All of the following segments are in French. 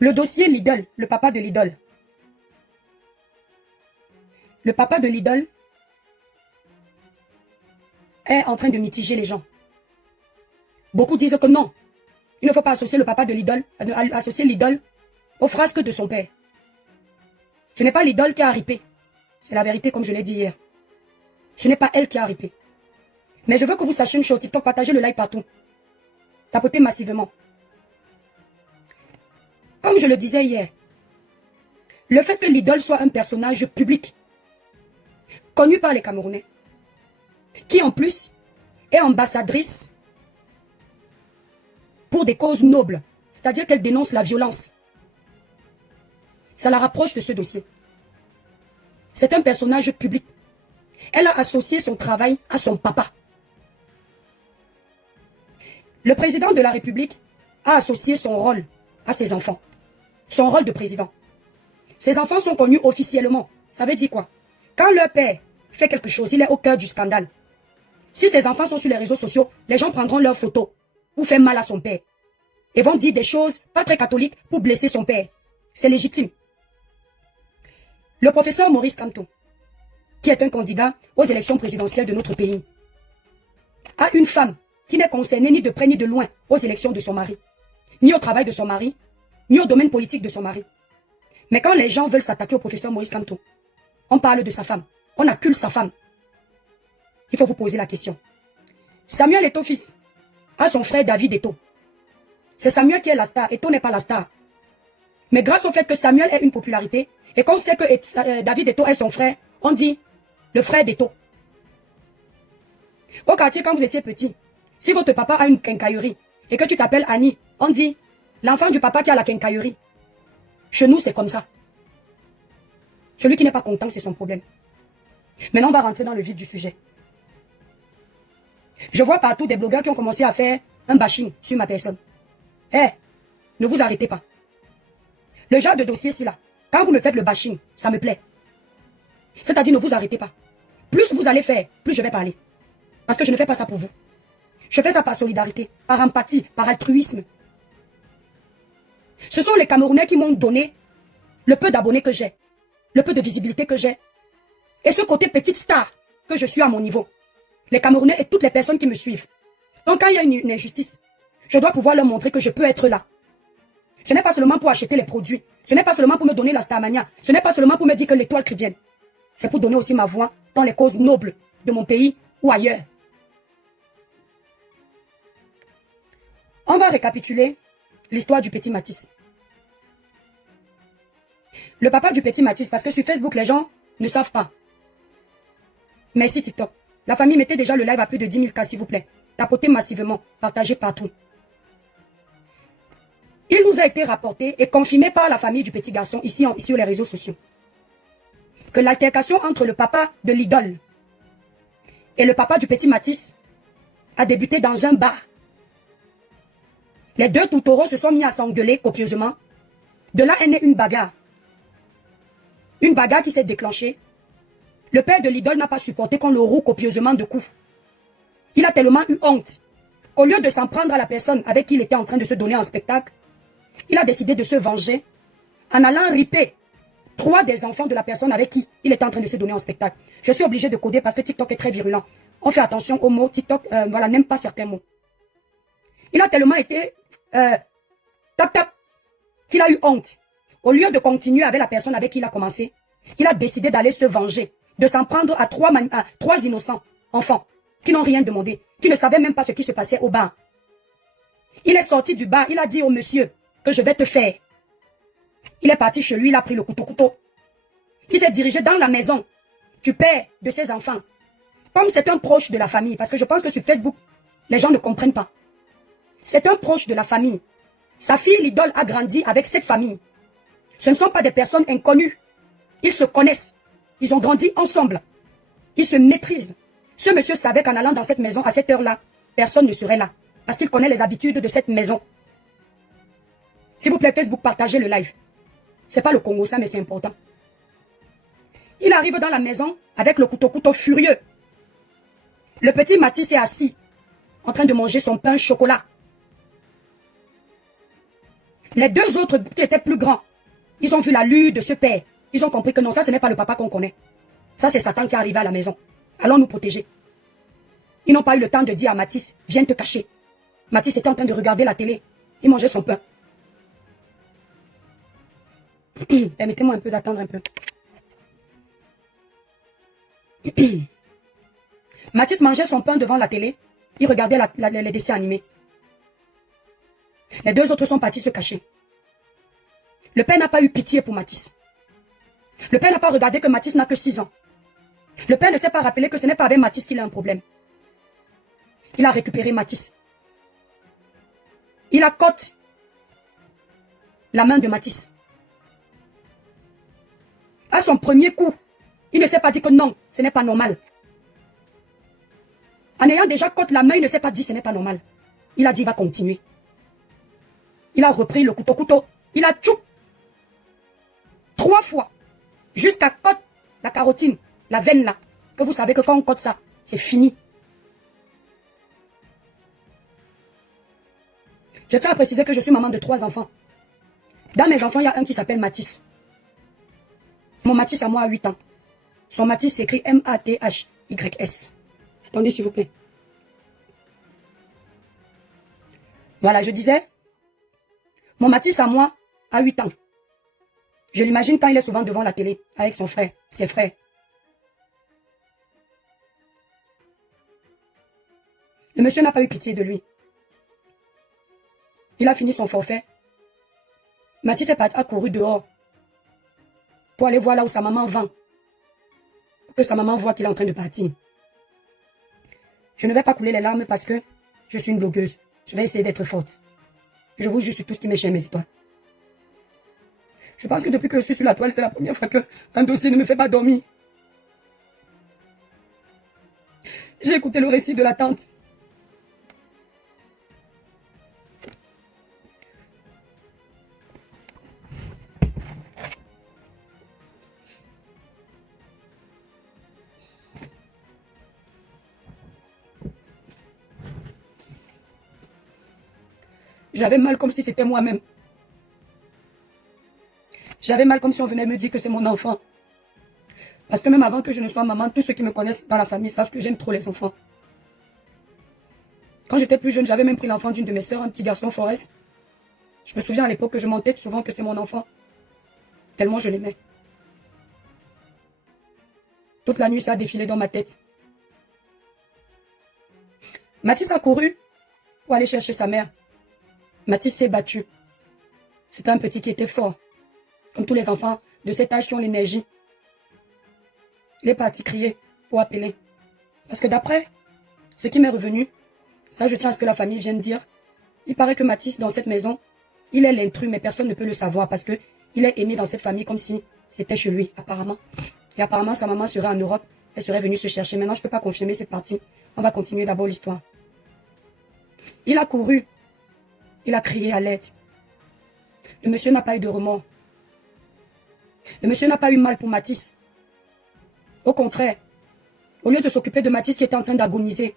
Le dossier Lidl, le papa de Lidl. Le papa de Lidl est en train de mitiger les gens. Beaucoup disent que non, il ne faut pas associer le papa de Lidl, associer Lidl aux frasques de son père. Ce n'est pas Lidl qui a ripé. C'est la vérité comme je l'ai dit hier. Ce n'est pas elle qui a ripé. Mais je veux que vous sachiez une chose, TikTok, partagez le like partout. Tapotez massivement. Comme je le disais hier, le fait que Lidl soit un personnage public, connu par les Camerounais, qui en plus est ambassadrice pour des causes nobles, c'est-à-dire qu'elle dénonce la violence, ça la rapproche de ce dossier. C'est un personnage public. Elle a associé son travail à son papa. Le président de la République a associé son rôle à ses enfants. Son rôle de président. Ses enfants sont connus officiellement. Ça veut dire quoi? Quand leur père fait quelque chose, il est au cœur du scandale. Si ses enfants sont sur les réseaux sociaux, les gens prendront leurs photos pour faire mal à son père. Et vont dire des choses pas très catholiques pour blesser son père. C'est légitime. Le professeur Maurice Kamto, qui est un candidat aux élections présidentielles de notre pays, a une femme qui n'est concernée ni de près ni de loin aux élections de son mari, ni au travail de son mari, ni au domaine politique de son mari. Mais quand les gens veulent s'attaquer au professeur Maurice Kamto, on parle de sa femme, on accule sa femme. Il faut vous poser la question. Samuel Eto'o fils a son frère David Eto'o. C'est Samuel qui est la star, Eto'o n'est pas la star. Mais grâce au fait que Samuel ait une popularité, et qu'on sait que David Eto'o est son frère, on dit le frère d'Eto'o. Au quartier, quand vous étiez petit, si votre papa a une quincaillerie et que tu t'appelles Annie, on dit l'enfant du papa qui a la quincaillerie. Chez nous, c'est comme ça. Celui qui n'est pas content, c'est son problème. Maintenant, on va rentrer dans le vif du sujet. Je vois partout des blogueurs qui ont commencé à faire un bashing sur ma personne. Ne vous arrêtez pas. Le genre de dossier-ci là, quand vous me faites le bashing, ça me plaît. C'est-à-dire, ne vous arrêtez pas. Plus vous allez faire, plus je vais parler. Parce que je ne fais pas ça pour vous. Je fais ça par solidarité, par empathie, par altruisme. Ce sont les Camerounais qui m'ont donné le peu d'abonnés que j'ai, le peu de visibilité que j'ai, et ce côté petite star que je suis à mon niveau. Les Camerounais et toutes les personnes qui me suivent. Donc quand il y a une injustice, je dois pouvoir leur montrer que je peux être là. Ce n'est pas seulement pour acheter les produits, ce n'est pas seulement pour me donner la starmania, ce n'est pas seulement pour me dire que l'étoile chrétienne. C'est pour donner aussi ma voix dans les causes nobles de mon pays ou ailleurs. On va récapituler l'histoire du petit Matisse. Le papa du petit Matisse, parce que sur Facebook, les gens ne savent pas. Merci TikTok. La famille, mettez déjà le live à plus de 10 000 cas, s'il vous plaît. Tapotez massivement, partagez partout. Il nous a été rapporté et confirmé par la famille du petit garçon, ici sur les réseaux sociaux, que l'altercation entre le papa de l'idole et le papa du petit Matisse a débuté dans un bar. Les deux tourtereaux se sont mis à s'engueuler copieusement. De là est née une bagarre. Une bagarre qui s'est déclenchée. Le père de l'idole n'a pas supporté qu'on le roue copieusement de coups. Il a tellement eu honte qu'au lieu de s'en prendre à la personne avec qui il était en train de se donner en spectacle, il a décidé de se venger en allant riper 3 des enfants de la personne avec qui il était en train de se donner en spectacle. Je suis obligé de coder parce que TikTok est très virulent. On fait attention aux mots. TikTok n'aime pas certains mots. Il a tellement été tap qu'il a eu honte. Au lieu de continuer avec la personne avec qui il a commencé, il a décidé d'aller se venger, de s'en prendre à 3 innocents enfants qui n'ont rien demandé, qui ne savaient même pas ce qui se passait au bar. Il est sorti du bar, il a dit au monsieur que je vais te faire. Il est parti chez lui, il a pris le couteau. Il s'est dirigé dans la maison du père de ses enfants. Comme c'est un proche de la famille, parce que je pense que sur Facebook, les gens ne comprennent pas. C'est un proche de la famille. Sa fille, l'idole, a grandi avec cette famille. Ce ne sont pas des personnes inconnues. Ils se connaissent. Ils ont grandi ensemble. Ils se maîtrisent. Ce monsieur savait qu'en allant dans cette maison à cette heure-là, personne ne serait là. Parce qu'il connaît les habitudes de cette maison. S'il vous plaît, Facebook, partagez le live. C'est pas le Congo ça, mais c'est important. Il arrive dans la maison avec le couteau furieux. Le petit Matisse est assis, en train de manger son pain au chocolat. Les deux autres qui étaient plus grands, ils ont vu la lutte de ce père. Ils ont compris que non, ça ce n'est pas le papa qu'on connaît. Ça c'est Satan qui est arrivé à la maison. Allons nous protéger. Ils n'ont pas eu le temps de dire à Mathis, viens te cacher. Mathis était en train de regarder la télé. Il mangeait son pain. Permettez-moi un peu d'attendre un peu. Mathis mangeait son pain devant la télé. Il regardait les dessins animés. Les deux autres sont partis se cacher. Le père n'a pas eu pitié pour Mathis. Le père n'a pas regardé que Mathis n'a que 6 ans. Le père ne s'est pas rappelé que ce n'est pas avec Mathis qu'il a un problème. Il a récupéré Mathis. Il a cote la main de Mathis. À son premier coup, il ne s'est pas dit que non, ce n'est pas normal. En ayant déjà cote la main, il ne s'est pas dit ce n'est pas normal. Il a dit il va continuer. Il a repris le couteau. Il a tchoup 3 fois. Jusqu'à cote la carotine, la veine là. Que vous savez que quand on cote ça, c'est fini. Je tiens à préciser que je suis maman de 3 enfants. Dans mes enfants, il y a un qui s'appelle Mathis. Mon Mathis à moi a 8 ans. Son Mathis s'écrit M-A-T-H-Y-S. Attendez s'il vous plaît. Voilà, je disais, mon Mathis à moi a 8 ans. Je l'imagine quand il est souvent devant la télé avec son frère, ses frères. Le monsieur n'a pas eu pitié de lui. Il a fini son forfait. Mathis a couru dehors pour aller voir là où sa maman vend. Pour que sa maman voit qu'il est en train de partir. Je ne vais pas couler les larmes parce que je suis une blogueuse. Je vais essayer d'être forte. Je vous jure sur tout ce qui m'échappe mes étoiles. Je pense que depuis que je suis sur la toile, c'est la première fois qu'un dossier ne me fait pas dormir. J'ai écouté le récit de la tante. J'avais mal comme si c'était moi-même. J'avais mal comme si on venait me dire que c'est mon enfant. Parce que même avant que je ne sois maman, tous ceux qui me connaissent dans la famille savent que j'aime trop les enfants. Quand j'étais plus jeune, j'avais même pris l'enfant d'une de mes sœurs, un petit garçon Forest. Je me souviens à l'époque que je mentais souvent que c'est mon enfant. Tellement je l'aimais. Toute la nuit, ça a défilé dans ma tête. Mathis a couru pour aller chercher sa mère. Mathis s'est battu. C'était un petit qui était fort. Comme tous les enfants de cet âge qui ont l'énergie. Il est parti crier pour appeler. Parce que d'après ce qui m'est revenu, ça je tiens à ce que la famille vienne dire, il paraît que Mathis dans cette maison, il est l'intrus mais personne ne peut le savoir parce que il est aimé dans cette famille comme si c'était chez lui apparemment. Et apparemment sa maman serait en Europe, elle serait venue se chercher. Maintenant je ne peux pas confirmer cette partie. On va continuer d'abord l'histoire. Il a couru. Il a crié à l'aide. Le monsieur n'a pas eu de remords. Le monsieur n'a pas eu mal pour Mathis. Au contraire, au lieu de s'occuper de Mathis qui était en train d'agoniser,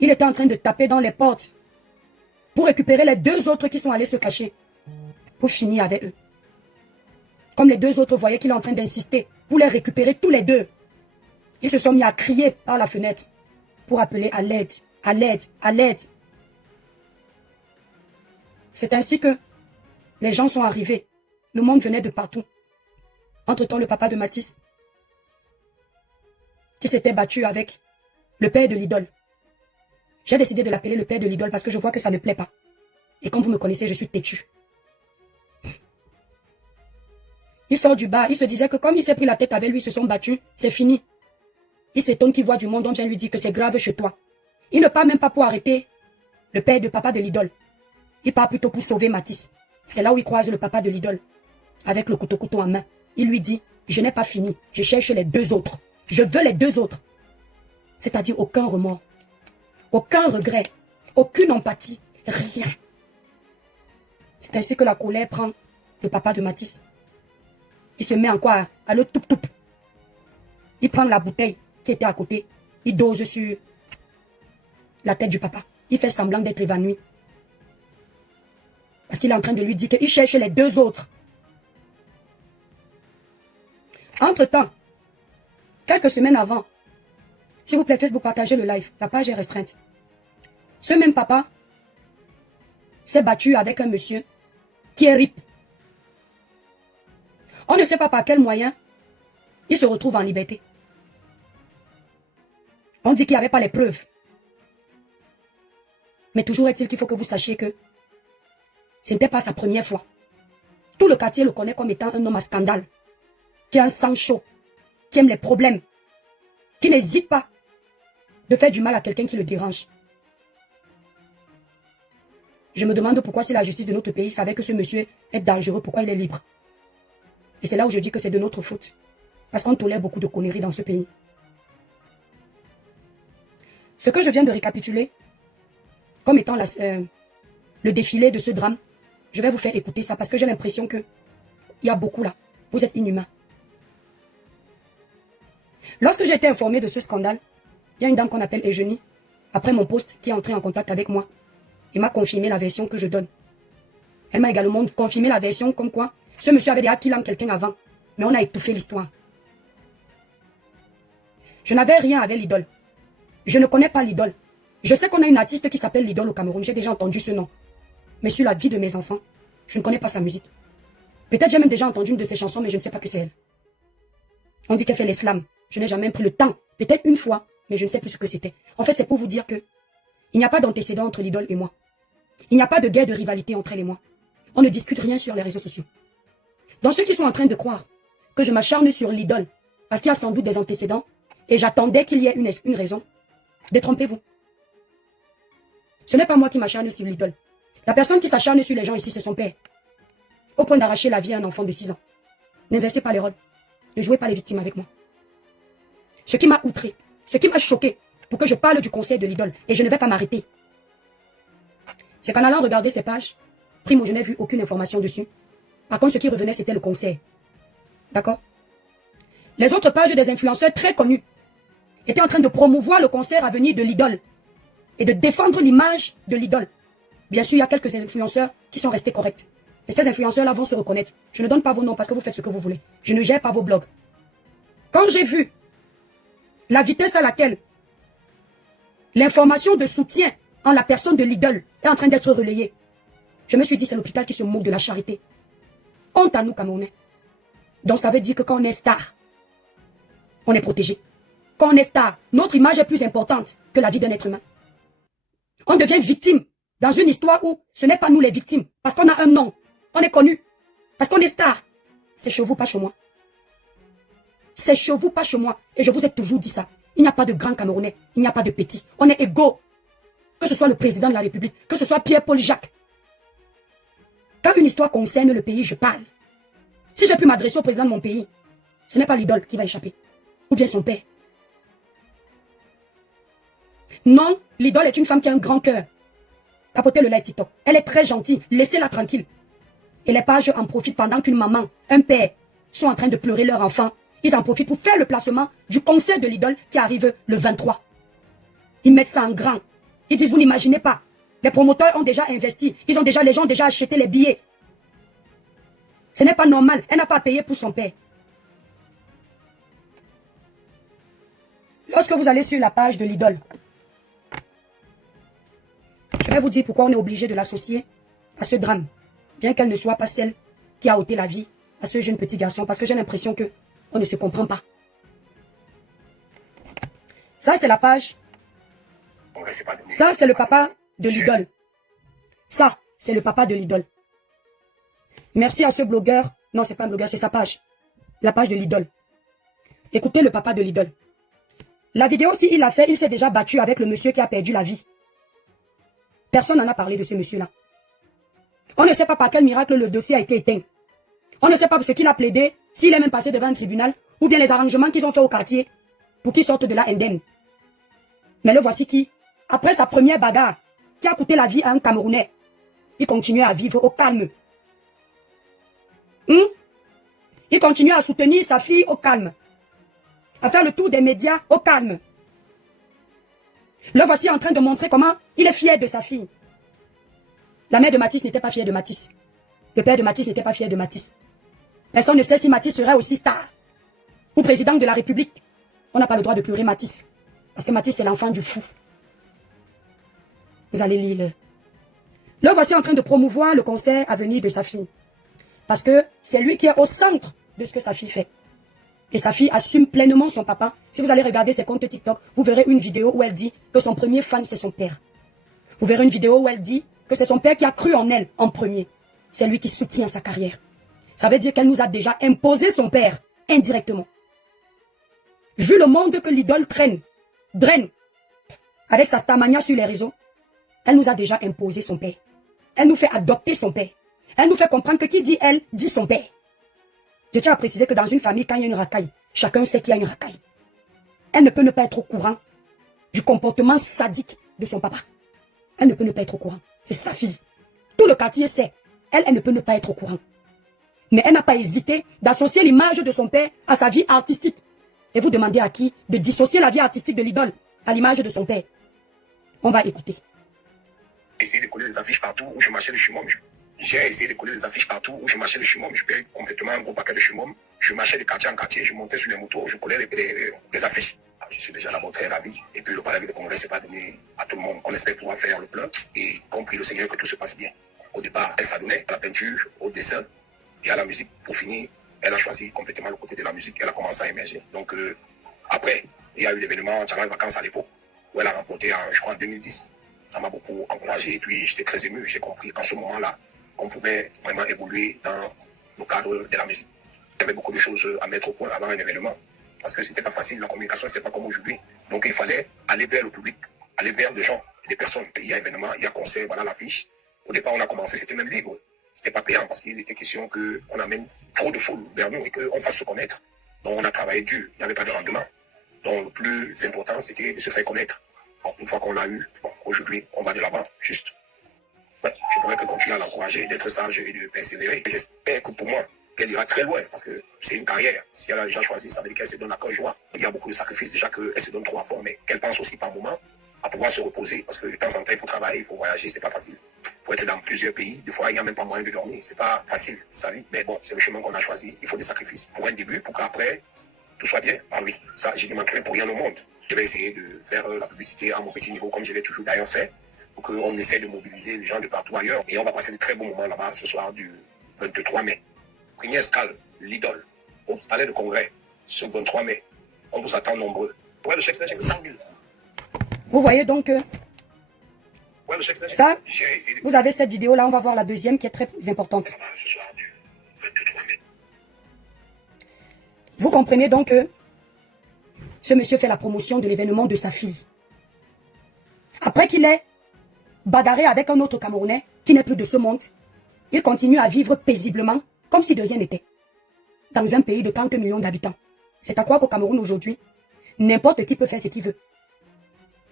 il était en train de taper dans les portes pour récupérer les 2 autres qui sont allés se cacher, pour finir avec eux. Comme les 2 autres voyaient qu'il est en train d'insister pour les récupérer tous les 2, ils se sont mis à crier par la fenêtre pour appeler à l'aide, à l'aide, à l'aide. C'est ainsi que les gens sont arrivés. Le monde venait de partout. Entre-temps, le papa de Mathis, qui s'était battu avec le père de l'idole. J'ai décidé de l'appeler le père de l'idole parce que je vois que ça ne plaît pas. Et comme vous me connaissez, je suis têtu. Il sort du bar, il se disait que comme il s'est pris la tête avec lui, ils se sont battus, c'est fini. Il s'étonne qu'il voit du monde, on vient lui dire que c'est grave chez toi. Il ne part même pas pour arrêter le père de papa de l'idole. Il part plutôt pour sauver Mathis. C'est là où il croise le papa de l'idole, avec le couteau en main. Il lui dit, je n'ai pas fini, je cherche les 2 autres. Je veux les 2 autres. C'est-à-dire aucun remords, aucun regret, aucune empathie, rien. C'est ainsi que la colère prend le papa de Mathis. Il se met encore à le toup-toup. Il prend la bouteille qui était à côté. Il dose sur la tête du papa. Il fait semblant d'être évanoui. Parce qu'il est en train de lui dire qu'il cherche les deux autres. Entre-temps, quelques semaines avant, s'il vous plaît, Facebook, partagez le live. La page est restreinte. Ce même papa s'est battu avec un monsieur qui est RIP. On ne sait pas par quel moyen il se retrouve en liberté. On dit qu'il n'y avait pas les preuves. Mais toujours est-il qu'il faut que vous sachiez que ce n'était pas sa première fois. Tout le quartier le connaît comme étant un homme à scandale, qui a un sang chaud, qui aime les problèmes, qui n'hésite pas de faire du mal à quelqu'un qui le dérange. Je me demande pourquoi si la justice de notre pays savait que ce monsieur est dangereux, pourquoi il est libre. Et c'est là où je dis que c'est de notre faute. Parce qu'on tolère beaucoup de conneries dans ce pays. Ce que je viens de récapituler, comme étant le défilé de ce drame, je vais vous faire écouter ça parce que j'ai l'impression que il y a beaucoup là. Vous êtes inhumains. Lorsque j'ai été informée de ce scandale, il y a une dame qu'on appelle Eugénie, après mon post, qui est entrée en contact avec moi et m'a confirmé la version que je donne. Elle m'a également confirmé la version comme quoi ce monsieur avait déjà killé quelqu'un avant, mais on a étouffé l'histoire. Je n'avais rien avec l'idole. Je ne connais pas l'idole. Je sais qu'on a une artiste qui s'appelle l'idole au Cameroun. J'ai déjà entendu ce nom. Mais sur la vie de mes enfants, je ne connais pas sa musique. Peut-être j'ai même déjà entendu une de ses chansons, mais je ne sais pas que c'est elle. On dit qu'elle fait l'islam. Je n'ai jamais pris le temps. Peut-être une fois, mais je ne sais plus ce que c'était. En fait, c'est pour vous dire que il n'y a pas d'antécédent entre l'idole et moi. Il n'y a pas de guerre de rivalité entre elle et moi. On ne discute rien sur les réseaux sociaux. Donc ceux qui sont en train de croire que je m'acharne sur l'idole, parce qu'il y a sans doute des antécédents, et j'attendais qu'il y ait une raison, détrompez-vous. Ce n'est pas moi qui m'acharne sur l'idole. La personne qui s'acharne sur les gens ici, c'est son père. Au point d'arracher la vie à un enfant de 6 ans. N'inversez pas les rôles. Ne jouez pas les victimes avec moi. Ce qui m'a outré, ce qui m'a choqué, pour que je parle du conseil de l'idole, et je ne vais pas m'arrêter, c'est qu'en allant regarder ces pages, primo, je n'ai vu aucune information dessus. Par contre, ce qui revenait, c'était le conseil. D'accord? Les autres pages des influenceurs très connus étaient en train de promouvoir le concert à venir de l'idole et de défendre l'image de l'idole. Bien sûr, il y a quelques influenceurs qui sont restés corrects. Et ces influenceurs-là vont se reconnaître. Je ne donne pas vos noms parce que vous faites ce que vous voulez. Je ne gère pas vos blogs. Quand j'ai vu la vitesse à laquelle l'information de soutien en la personne de l'idole est en train d'être relayée, je me suis dit, c'est l'hôpital qui se moque de la charité. Honte à nous, Camerounais. Donc ça veut dire que quand on est star, on est protégé. Quand on est star, notre image est plus importante que la vie d'un être humain. On devient victime dans une histoire où ce n'est pas nous les victimes. Parce qu'on a un nom. On est connu. Parce qu'on est star. C'est chez vous, pas chez moi. C'est chez vous, pas chez moi. Et je vous ai toujours dit ça. Il n'y a pas de grand Camerounais. Il n'y a pas de petit. On est égaux. Que ce soit le président de la République. Que ce soit Pierre-Paul Jacques. Quand une histoire concerne le pays, je parle. Si j'ai pu m'adresser au président de mon pays, ce n'est pas l'idole qui va échapper. Ou bien son père. Non, l'idole est une femme qui a un grand cœur. Papotez le like TikTok. Elle est très gentille. Laissez-la tranquille. Et les pages en profitent pendant qu'une maman, un père sont en train de pleurer leur enfant. Ils en profitent pour faire le placement du concert de l'idole qui arrive le 23. Ils mettent ça en grand. Ils disent, vous n'imaginez pas. Les promoteurs ont déjà investi. Les gens ont déjà acheté les billets. Ce n'est pas normal. Elle n'a pas payé pour son père. Lorsque vous allez sur la page de l'idole, je vais vous dire pourquoi on est obligé de l'associer à ce drame. Bien qu'elle ne soit pas celle qui a ôté la vie à ce jeune petit garçon. Parce que j'ai l'impression que on ne se comprend pas. Ça, c'est la page. Ça, c'est le papa de l'idole. Ça, c'est le papa de l'idole. Merci à ce blogueur. Non, c'est pas un blogueur, c'est sa page. La page de l'idole. Écoutez le papa de l'idole. La vidéo, si il l'a fait, il s'est déjà battu avec le monsieur qui a perdu la vie. Personne n'en a parlé de ce monsieur-là. On ne sait pas par quel miracle le dossier a été éteint. On ne sait pas ce qu'il a plaidé, s'il est même passé devant un tribunal, ou bien les arrangements qu'ils ont fait au quartier pour qu'il sorte de là indemne. Mais le voici qui, après sa première bagarre, qui a coûté la vie à un Camerounais, il continue à vivre au calme. Il continue à soutenir sa fille au calme. À faire le tour des médias au calme. Le voici en train de montrer comment il est fier de sa fille. La mère de Matisse n'était pas fière de Matisse. Le père de Matisse n'était pas fier de Matisse. Personne ne sait si Matisse serait aussi star ou président de la République. On n'a pas le droit de pleurer Matisse. Parce que Matisse, c'est l'enfant du fou. Vous allez lire. Là, voici en train de promouvoir le concert à venir de sa fille. Parce que c'est lui qui est au centre de ce que sa fille fait. Et sa fille assume pleinement son papa. Si vous allez regarder ses comptes TikTok, vous verrez une vidéo où elle dit que son premier fan, c'est son père. Vous verrez une vidéo où elle dit que c'est son père qui a cru en elle en premier. C'est lui qui soutient sa carrière. Ça veut dire qu'elle nous a déjà imposé son père, indirectement. Vu le monde que l'idole draine, avec sa starmania sur les réseaux, elle nous a déjà imposé son père. Elle nous fait adopter son père. Elle nous fait comprendre que qui dit elle, dit son père. Je tiens à préciser que dans une famille, quand il y a une racaille, chacun sait qu'il y a une racaille. Elle ne peut ne pas être au courant du comportement sadique de son papa. Elle ne peut ne pas être au courant. C'est sa fille. Tout le quartier sait. Elle ne peut ne pas être au courant. Mais elle n'a pas hésité d'associer l'image de son père à sa vie artistique. Et vous demandez à qui de dissocier la vie artistique de l'idole à l'image de son père. On va écouter. J'ai essayé de coller des affiches partout où je marchais le chumum. J'ai essayé de coller des affiches partout où je marchais le chumum. Je payais complètement un gros paquet de chumum. Je marchais de quartier en quartier, je montais sur les motos, je collais les affiches. Je suis déjà d'abord très ravi. Et puis le palais de congrès s'est pas donné à tout le monde. On espère pouvoir faire le plein et compris le Seigneur que tout se passe bien. Au départ, elle s'adonnait à la peinture, au dessin et à la musique. Pour finir, elle a choisi complètement le côté de la musique. Elle a commencé à émerger. Donc après, il y a eu l'événement Channel Vacances à l'époque où elle a remporté, je crois, en 2010. Ça m'a beaucoup encouragé et puis j'étais très ému. J'ai compris qu'en ce moment-là, on pouvait vraiment évoluer dans le cadre de la musique. Il y avait beaucoup de choses à mettre au point avant un événement. Parce que c'était pas facile, la communication, c'était pas comme aujourd'hui. Donc il fallait aller vers le public, aller vers des gens, des personnes. Il y a événement, il y a concert, voilà l'affiche. Au départ, on a commencé, c'était même libre. C'était pas payant parce qu'il était question qu'on amène trop de foule vers nous et qu'on fasse se connaître. Donc on a travaillé dur, il n'y avait pas de rendement. Donc le plus important, c'était de se faire connaître. Bon, une fois qu'on l'a eu, bon, aujourd'hui, on va de l'avant, juste. Ouais, je pourrais que continuer à l'encourager, d'être sage et de persévérer. Et j'espère que pour moi, qu'elle ira très loin, parce que c'est une carrière. Si elle a déjà choisi, ça veut dire qu'elle se donne à cœur joie. Il y a beaucoup de sacrifices déjà qu'elle se donne trop à fond, mais qu'elle pense aussi par moment à pouvoir se reposer, parce que de temps en temps, il faut travailler, il faut voyager, c'est pas facile. Il faut être dans plusieurs pays, des fois, il n'y a même pas moyen de dormir. C'est pas facile, sa vie, mais bon, c'est le chemin qu'on a choisi. Il faut des sacrifices pour un début, pour qu'après, tout soit bien. Ah oui, ça, je ne manquerai pour rien au monde. Je vais essayer de faire la publicité à mon petit niveau, comme je l'ai toujours d'ailleurs fait, pour qu'on essaie de mobiliser les gens de partout ailleurs. Et on va passer de très bons moments là-bas ce soir du 23 mai. Première escale, l'idole, au palais de congrès, ce 23 mai. On vous attend nombreux. Ouais, le chef, c'est 100 000. Vous voyez donc que Ouais, le chef, ça, vous avez cette vidéo-là, on va voir la deuxième qui est très importante. Ce soir du 23 mai. Vous comprenez donc que ce monsieur fait la promotion de l'événement de sa fille. Après qu'il ait bagarré avec un autre Camerounais qui n'est plus de ce monde, il continue à vivre paisiblement comme si de rien n'était. Dans un pays de 30 millions d'habitants. C'est à croire qu'au Cameroun aujourd'hui, n'importe qui peut faire ce qu'il veut.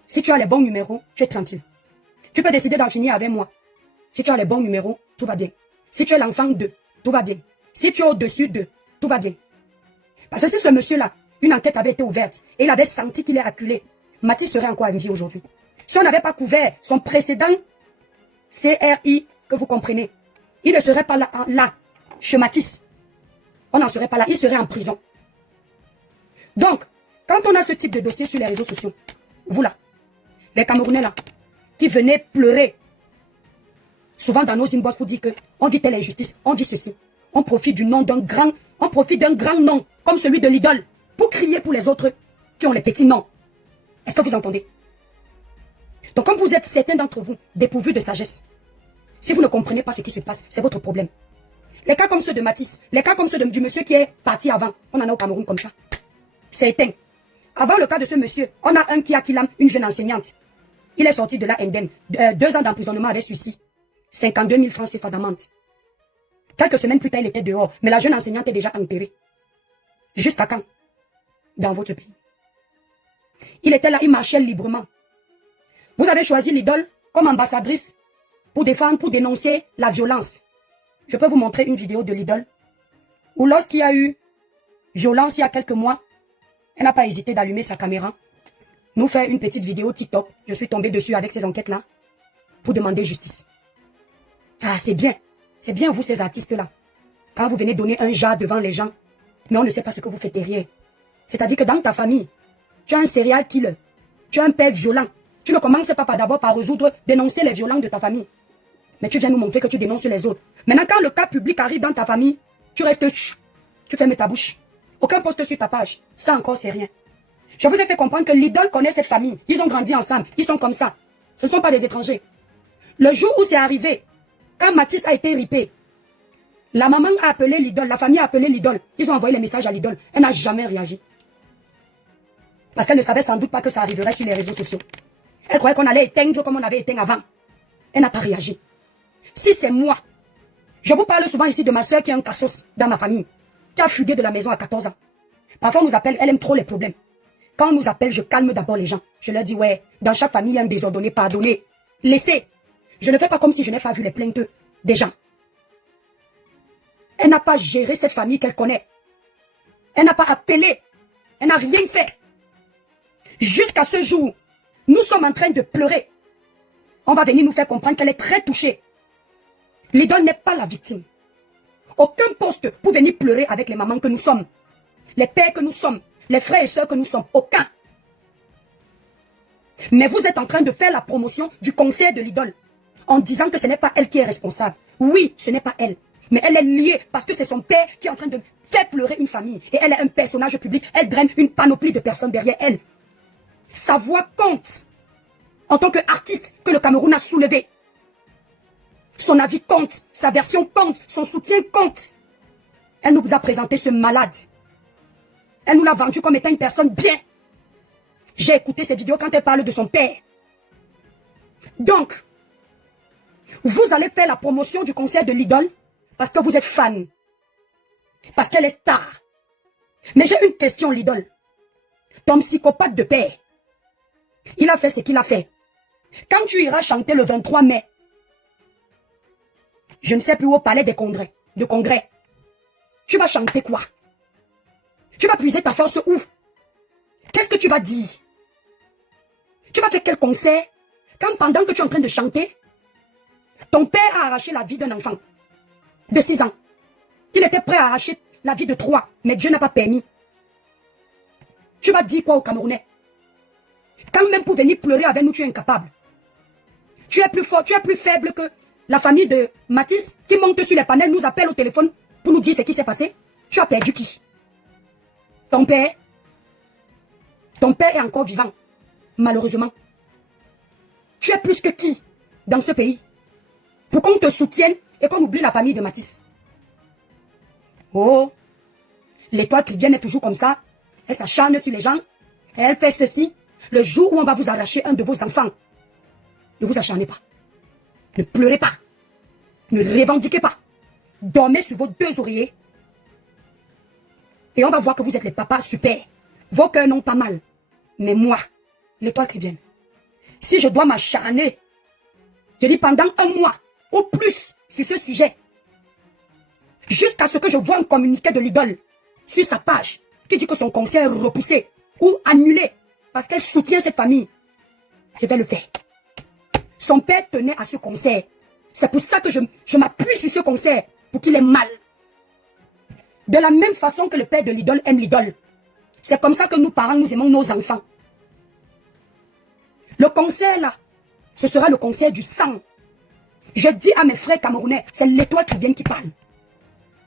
Si tu as les bons numéros, tu es tranquille. Tu peux décider d'en finir avec moi. Si tu as les bons numéros, tout va bien. Si tu es l'enfant de, tout va bien. Si tu es au-dessus de, tout va bien. Parce que si ce monsieur-là, une enquête avait été ouverte et il avait senti qu'il est acculé, Matisse serait encore en vie aujourd'hui. Si on n'avait pas couvert son précédent CRI, que vous comprenez, il ne serait pas là chez Matisse. On n'en serait pas là, il serait en prison. Donc, quand on a ce type de dossier sur les réseaux sociaux, vous là, les Camerounais là, qui venaient pleurer, souvent dans nos inbox pour dire que on vit telle injustice, on vit ceci, on profite du nom d'un grand, on profite d'un grand nom, comme celui de l'idole, pour crier pour les autres qui ont les petits noms. Est-ce que vous entendez? Donc comme vous êtes certains d'entre vous dépourvus de sagesse, si vous ne comprenez pas ce qui se passe, c'est votre problème. Les cas comme ceux de Matisse, les cas comme ceux du monsieur qui est parti avant, on en a au Cameroun comme ça. C'est éteint. Avant le cas de ce monsieur, on a un qui a killé une jeune enseignante. Il est sorti de là indemne. 2 ans d'emprisonnement avec suicide. 52 000 francs CFA d'amende. Quelques semaines plus tard, il était dehors. Mais la jeune enseignante est déjà enterrée. Jusqu'à quand? Dans votre pays. Il était là, il marchait librement. Vous avez choisi l'idole comme ambassadrice pour défendre, pour dénoncer la violence. Je peux vous montrer une vidéo de l'idole où lorsqu'il y a eu violence il y a quelques mois, elle n'a pas hésité d'allumer sa caméra, nous faire une petite vidéo TikTok. Je suis tombé dessus avec ces enquêtes-là pour demander justice. Ah, c'est bien. C'est bien, vous, ces artistes-là. Quand vous venez donner un jas devant les gens, mais on ne sait pas ce que vous faites derrière. C'est-à-dire que dans ta famille, tu as un serial killer. Tu as un père violent. Tu ne commences pas d'abord par dénoncer les violents de ta famille. Mais tu viens nous montrer que tu dénonces les autres. Maintenant, quand le cas public arrive dans ta famille, tu restes chut, tu fermes ta bouche. Aucun poste sur ta page. Ça encore, c'est rien. Je vous ai fait comprendre que l'idole connaît cette famille. Ils ont grandi ensemble. Ils sont comme ça. Ce ne sont pas des étrangers. Le jour où c'est arrivé, quand Mathis a été ripé, la maman a appelé l'idole, la famille a appelé l'idole. Ils ont envoyé les messages à l'idole. Elle n'a jamais réagi. Parce qu'elle ne savait sans doute pas que ça arriverait sur les réseaux sociaux. Elle croyait qu'on allait éteindre comme on avait éteint avant. Elle n'a pas réagi. Si c'est moi, je vous parle souvent ici de ma soeur qui est un cassos dans ma famille, qui a fugué de la maison à 14 ans. Parfois on nous appelle, elle aime trop les problèmes. Quand on nous appelle, je calme d'abord les gens. Je leur dis, ouais, dans chaque famille, il y a un désordonné, pardonnez. Laissez. Je ne fais pas comme si je n'ai pas vu les plaintes des gens. Elle n'a pas géré cette famille qu'elle connaît. Elle n'a pas appelé. Elle n'a rien fait. Jusqu'à ce jour, nous sommes en train de pleurer. On va venir nous faire comprendre qu'elle est très touchée. L'idole n'est pas la victime. Aucun poste pour venir pleurer avec les mamans que nous sommes. Les pères que nous sommes. Les frères et sœurs que nous sommes. Aucun. Mais vous êtes en train de faire la promotion du concert de l'idole. En disant que ce n'est pas elle qui est responsable. Oui, ce n'est pas elle. Mais elle est liée parce que c'est son père qui est en train de faire pleurer une famille. Et elle est un personnage public. Elle draine une panoplie de personnes derrière elle. Sa voix compte. En tant qu'artiste que le Cameroun a soulevé. Son avis compte. Sa version compte. Son soutien compte. Elle nous a présenté ce malade. Elle nous l'a vendu comme étant une personne bien. J'ai écouté ses vidéos quand elle parle de son père. Donc, vous allez faire la promotion du concert de l'idole parce que vous êtes fan. Parce qu'elle est star. Mais j'ai une question, l'idole. Ton psychopathe de père, il a fait ce qu'il a fait. Quand tu iras chanter le 23 mai, je ne sais plus au palais des congrès, tu vas chanter quoi? Tu vas puiser ta force où? Qu'est-ce que tu vas dire? Tu vas faire quel concert quand pendant que tu es en train de chanter, ton père a arraché la vie d'un enfant de 6 ans. Il était prêt à arracher la vie de 3, mais Dieu n'a pas permis. Tu vas dire quoi aux Camerounais? Quand même pour venir pleurer avec nous, tu es incapable. Tu es plus fort, tu es plus faible que la famille de Mathis qui monte sur les panels, nous appelle au téléphone pour nous dire ce qui s'est passé. Tu as perdu qui? Ton père? Ton père est encore vivant, malheureusement. Tu es plus que qui dans ce pays? Pour qu'on te soutienne et qu'on oublie la famille de Mathis. Oh, l'étoile chrétienne est toujours comme ça. Elle s'acharne sur les gens. Elle fait ceci. Le jour où on va vous arracher un de vos enfants, ne vous acharnez pas. Ne pleurez pas. Ne revendiquez pas. Dormez sur vos 2 oreillers. Et on va voir que vous êtes les papas super. Vos cœurs n'ont pas mal. Mais moi, l'étoile chrétienne, si je dois m'acharner, je dis pendant 1 mois, au plus, sur ce sujet, jusqu'à ce que je vois un communiqué de l'idole sur sa page qui dit que son concert est repoussé ou annulé parce qu'elle soutient cette famille, je vais le faire. Son père tenait à ce concert. C'est pour ça que je m'appuie sur ce concert pour qu'il ait mal. De la même façon que le père de l'idole aime l'idole. C'est comme ça que nous parents, nous aimons nos enfants. Le concert là, ce sera le concert du sang. Je dis à mes frères camerounais, c'est l'étoile qui vient qui parle.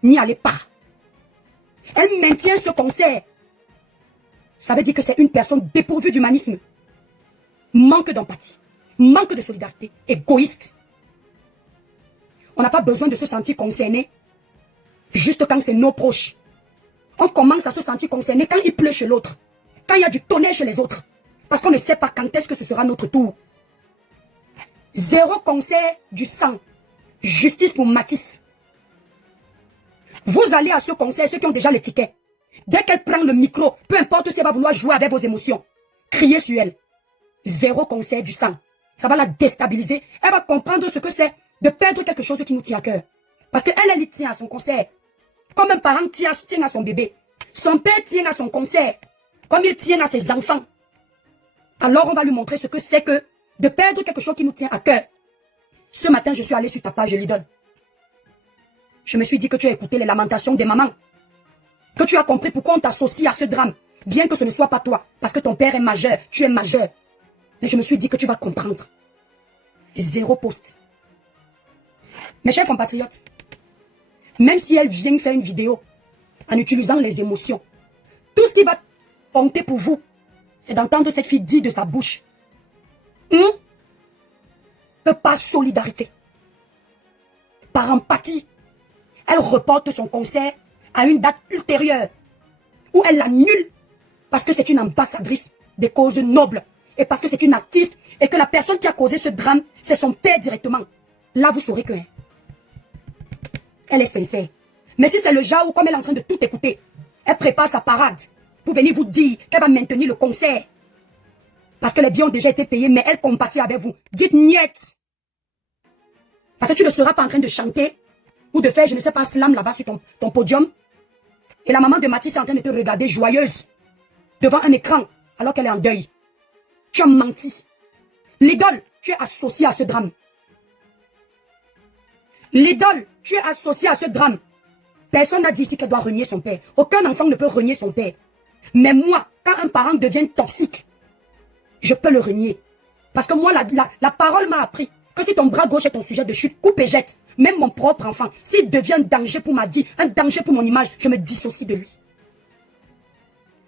N'y allez pas. Elle maintient ce concert. Ça veut dire que c'est une personne dépourvue d'humanisme. Manque d'empathie. Manque de solidarité. Égoïste. On n'a pas besoin de se sentir concerné juste quand c'est nos proches. On commence à se sentir concerné quand il pleut chez l'autre. Quand il y a du tonnerre chez les autres. Parce qu'on ne sait pas quand est-ce que ce sera notre tour. 0 concert du sang. Justice pour Mathis. Vous allez à ce concert, ceux qui ont déjà le ticket. Dès qu'elle prend le micro, peu importe si elle va vouloir jouer avec vos émotions, criez sur elle. 0 concert du sang. Ça va la déstabiliser. Elle va comprendre ce que c'est de perdre quelque chose qui nous tient à cœur. Parce qu'elle, elle y tient à son concert. Comme un parent tient à son bébé. Son père tient à son concert. Comme il tient à ses enfants. Alors on va lui montrer ce que c'est que de perdre quelque chose qui nous tient à cœur. Ce matin, je suis allé sur ta page Lidl. Je me suis dit que tu as écouté les lamentations des mamans. Que tu as compris pourquoi on t'associe à ce drame. Bien que ce ne soit pas toi. Parce que ton père est majeur. Tu es majeur. Mais je me suis dit que tu vas comprendre. 0 post. Mes chers compatriotes, même si elle vient faire une vidéo en utilisant les émotions, tout ce qui va compter pour vous, c'est d'entendre cette fille dire de sa bouche que par solidarité, par empathie, elle reporte son concert à une date ultérieure où elle l'annule parce que c'est une ambassadrice des causes nobles et parce que c'est une artiste et que la personne qui a causé ce drame, c'est son père directement. Là, vous saurez que elle est sincère. Mais si c'est le genre où, comme elle est en train de tout écouter, elle prépare sa parade pour venir vous dire qu'elle va maintenir le concert parce que les billets ont déjà été payés, mais elle compatit avec vous. Dites niet. Parce que tu ne seras pas en train de chanter ou de faire, je ne sais pas, slam là-bas sur ton podium. Et la maman de Mathis est en train de te regarder joyeuse devant un écran alors qu'elle est en deuil. Tu as menti. L'idole, tu es associé à ce drame. L'idole, tu es associé à ce drame. Personne n'a dit ici qu'elle doit renier son père. Aucun enfant ne peut renier son père. Mais moi, quand un parent devient toxique, je peux le renier. Parce que moi, la parole m'a appris que si ton bras gauche est ton sujet de chute, coupe et jette. Même mon propre enfant, s'il devient un danger pour ma vie, un danger pour mon image, je me dissocie de lui.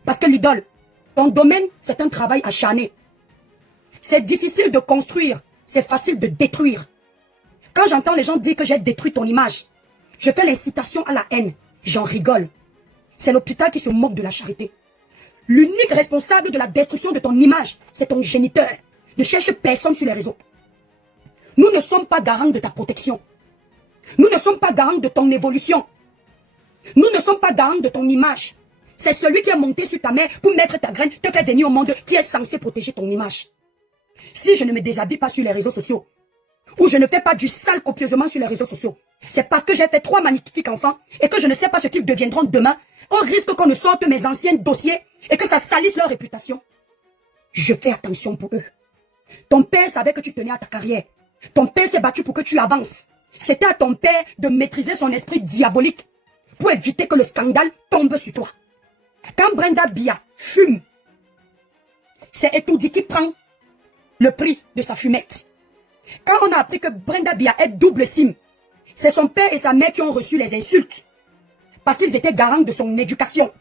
Parce que l'idole, ton domaine, c'est un travail acharné. C'est difficile de construire, c'est facile de détruire. Quand j'entends les gens dire que j'ai détruit ton image, je fais l'incitation à la haine. J'en rigole. C'est l'hôpital qui se moque de la charité. L'unique responsable de la destruction de ton image, c'est ton géniteur. Ne cherche personne sur les réseaux. Nous ne sommes pas garants de ta protection. Nous ne sommes pas garants de ton évolution. Nous ne sommes pas garants de ton image. C'est celui qui est monté sur ta mère pour mettre ta graine, te faire venir au monde, qui est censé protéger ton image. Si je ne me déshabille pas sur les réseaux sociaux, ou je ne fais pas du sale copieusement sur les réseaux sociaux, c'est parce que j'ai fait 3 magnifiques enfants et que je ne sais pas ce qu'ils deviendront demain. On risque qu'on ne sorte mes anciens dossiers et que ça salisse leur réputation. Je fais attention pour eux. Ton père savait que tu tenais à ta carrière. Ton père s'est battu pour que tu avances. C'était à ton père de maîtriser son esprit diabolique pour éviter que le scandale tombe sur toi. Quand Brenda Bia fume, c'est Etoudi qui prend le prix de sa fumette. Quand on a appris que Brenda Bia est double sim, c'est son père et sa mère qui ont reçu les insultes parce qu'ils étaient garants de son éducation.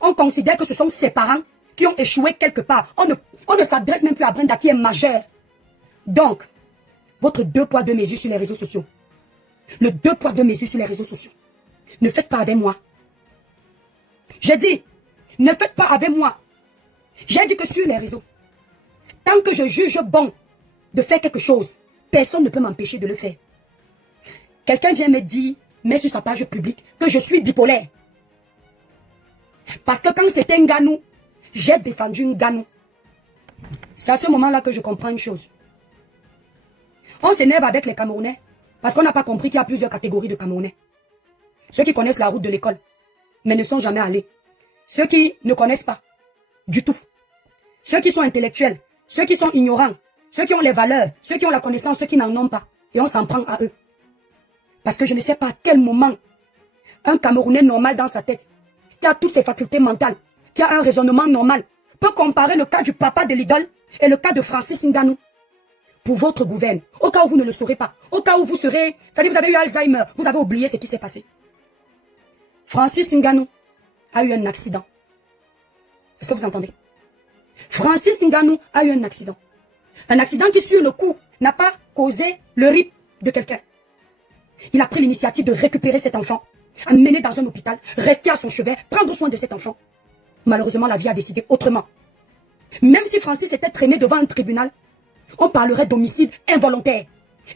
On considère que ce sont ses parents qui ont échoué quelque part. On ne s'adresse même plus à Brenda qui est majeure. Donc, votre 2 poids 2 mesures sur les réseaux sociaux. Le 2 poids 2 mesures sur les réseaux sociaux. Ne faites pas avec moi. J'ai dit, ne faites pas avec moi. J'ai dit que sur les réseaux, tant que je juge bon de faire quelque chose, personne ne peut m'empêcher de le faire. Quelqu'un vient me dire, mais sur sa page publique, que je suis bipolaire. Parce que quand c'était Nganou, j'ai défendu Nganou. C'est à ce moment-là que je comprends une chose. On s'énerve avec les Camerounais parce qu'on n'a pas compris qu'il y a plusieurs catégories de Camerounais. Ceux qui connaissent la route de l'école, mais ne sont jamais allés. Ceux qui ne connaissent pas du tout. Ceux qui sont intellectuels, ceux qui sont ignorants, ceux qui ont les valeurs, ceux qui ont la connaissance, ceux qui n'en ont pas. Et on s'en prend à eux. Parce que je ne sais pas à quel moment un Camerounais normal dans sa tête, qui a toutes ses facultés mentales, qui a un raisonnement normal, peut comparer le cas du papa de l'idole et le cas de Francis Ngannou. Pour votre gouverne, au cas où vous ne le saurez pas, au cas où vous serez, c'est-à-dire vous avez eu Alzheimer, vous avez oublié ce qui s'est passé. Francis Ngannou a eu un accident. Est-ce que vous entendez? Francis Ngannou a eu un accident. Un accident qui, sur le coup, n'a pas causé le rip de quelqu'un. Il a pris l'initiative de récupérer cet enfant, amener dans un hôpital, rester à son chevet, prendre soin de cet enfant. Malheureusement, la vie a décidé autrement. Même si Francis était traîné devant un tribunal, on parlerait d'homicide involontaire.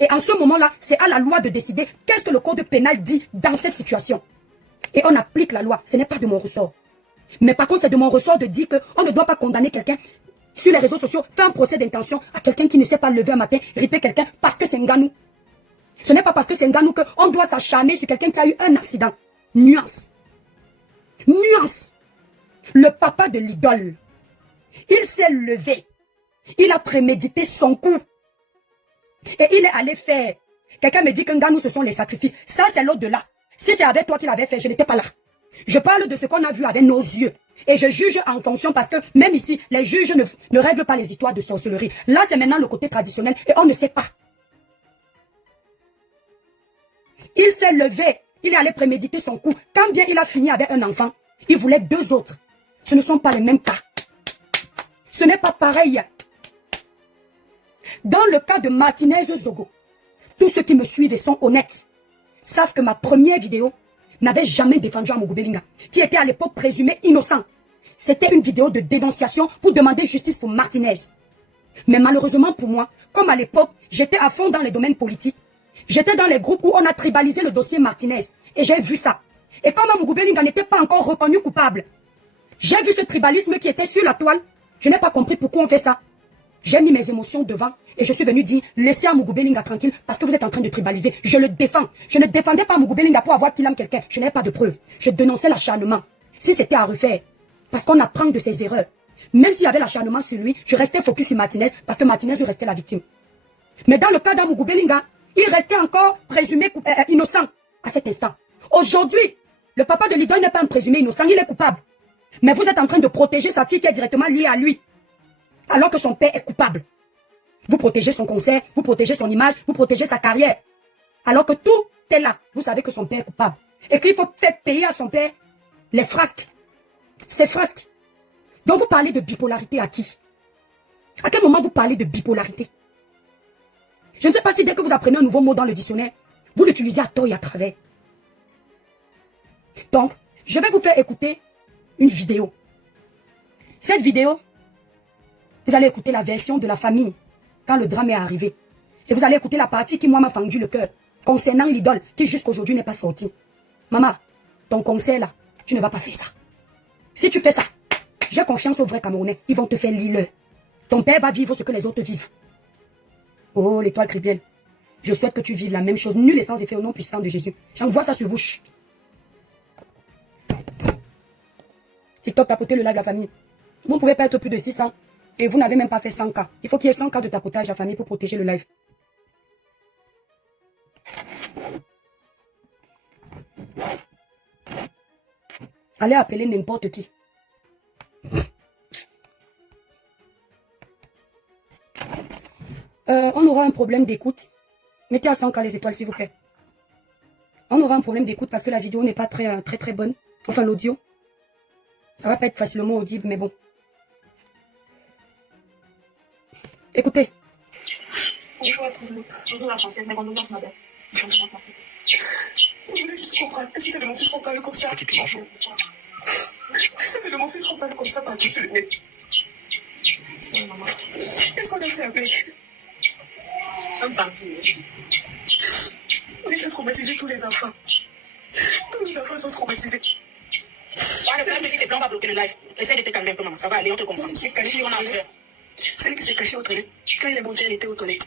Et en ce moment-là, c'est à la loi de décider qu'est-ce que le code pénal dit dans cette situation. Et on applique la loi. Ce n'est pas de mon ressort. Mais par contre, c'est de mon ressort de dire qu'on ne doit pas condamner quelqu'un sur les réseaux sociaux, faire un procès d'intention à quelqu'un qui ne sait pas lever un matin, ripper quelqu'un parce que c'est Ngannou. Ce n'est pas parce que c'est Ngannou qu'on doit s'acharner sur quelqu'un qui a eu un accident. Nuance. Nuance. Le papa de l'idole, il s'est levé. Il a prémédité son coup. Et il est allé faire. Quelqu'un me dit qu'un gars, nous, ce sont les sacrifices. Ça, c'est l'au-delà. Si c'est avec toi qu'il avait fait, je n'étais pas là. Je parle de ce qu'on a vu avec nos yeux. Et je juge en fonction parce que même ici, les juges ne règlent pas les histoires de sorcellerie. Là, c'est maintenant le côté traditionnel et on ne sait pas. Il s'est levé. Il est allé préméditer son coup. Quand bien il a fini avec un enfant, il voulait 2 autres. Ce ne sont pas les mêmes cas. Ce n'est pas pareil. Dans le cas de Martinez Zogo, tous ceux qui me suivent et sont honnêtes savent que ma première vidéo n'avait jamais défendu Amougou Belinga, qui était à l'époque présumé innocent. C'était une vidéo de dénonciation pour demander justice pour Martinez. Mais malheureusement pour moi, comme à l'époque, j'étais à fond dans les domaines politiques, j'étais dans les groupes où on a tribalisé le dossier Martinez. Et j'ai vu ça. Et comme Amougou Belinga n'était pas encore reconnu coupable, j'ai vu ce tribalisme qui était sur la toile. Je n'ai pas compris pourquoi on fait ça. J'ai mis mes émotions devant et je suis venu dire, laissez Amougou Belinga tranquille parce que vous êtes en train de tribaliser. Je le défends. Je ne défendais pas Amougou Belinga pour avoir qu'il aime quelqu'un. Je n'avais pas de preuves. Je dénonçais l'acharnement. Si c'était à refaire, parce qu'on apprend de ses erreurs. Même s'il y avait l'acharnement sur lui, je restais focus sur Martinez parce que Martinez restait la victime. Mais dans le cas d'Amougou Belinga, il restait encore présumé innocent à cet instant. Aujourd'hui, le papa de l'idole n'est pas un présumé innocent, il est coupable. Mais vous êtes en train de protéger sa fille qui est directement liée à lui. Alors que son père est coupable. Vous protégez son concert, vous protégez son image, vous protégez sa carrière. Alors que tout est là. Vous savez que son père est coupable. Et qu'il faut faire payer à son père les frasques. Ces frasques. Donc vous parlez de bipolarité à qui? À quel moment vous parlez de bipolarité? Je ne sais pas si dès que vous apprenez un nouveau mot dans le dictionnaire, vous l'utilisez à tort et à travers. Donc, je vais vous faire écouter une vidéo. Cette vidéo, vous allez écouter la version de la famille quand le drame est arrivé. Et vous allez écouter la partie qui, moi, m'a fendu le cœur concernant l'idole qui jusqu'aujourd'hui n'est pas sortie. Maman, ton conseil là, tu ne vas pas faire ça. Si tu fais ça, j'ai confiance aux vrais Camerounais. Ils vont te faire l'île. Ton père va vivre ce que les autres vivent. Oh, l'étoile chrétienne. Je souhaite que tu vives la même chose, nul et sans effet au nom puissant de Jésus. J'envoie ça sur vous. TikTok, tapotez le live la famille. Vous ne pouvez pas être plus de 600. Et vous n'avez même pas fait 100K. Il faut qu'il y ait 100K de tapotage à la famille pour protéger le live. Allez appeler n'importe qui. On aura un problème d'écoute. Mettez à 100K les étoiles s'il vous plaît. On aura un problème d'écoute parce que la vidéo n'est pas très bonne. Enfin l'audio. Ça va pas être facilement audible mais bon. Écoutez. Bonjour à tout le monde. Bonjour la française, mes condoléances, madame. Je voulais juste comprendre. Est-ce que c'est de mon fils qu'on parle comme ça? Petit Pimanchon. Est-ce que c'est de mon fils qu'on parle comme ça partout sur le net? Qu'est-ce qu'on a fait avec? Un partout. Il a traumatisé tous les enfants. Tous les enfants sont traumatisés. Ah, le problème, c'est que tes plans vont bloquer le live. Essaye de te calmer un peu, maman. Ça va aller, on te comprend. C'est caché On a affaire. C'est lui qui s'est caché aux toilettes. Quand il est monté, elle était aux toilettes.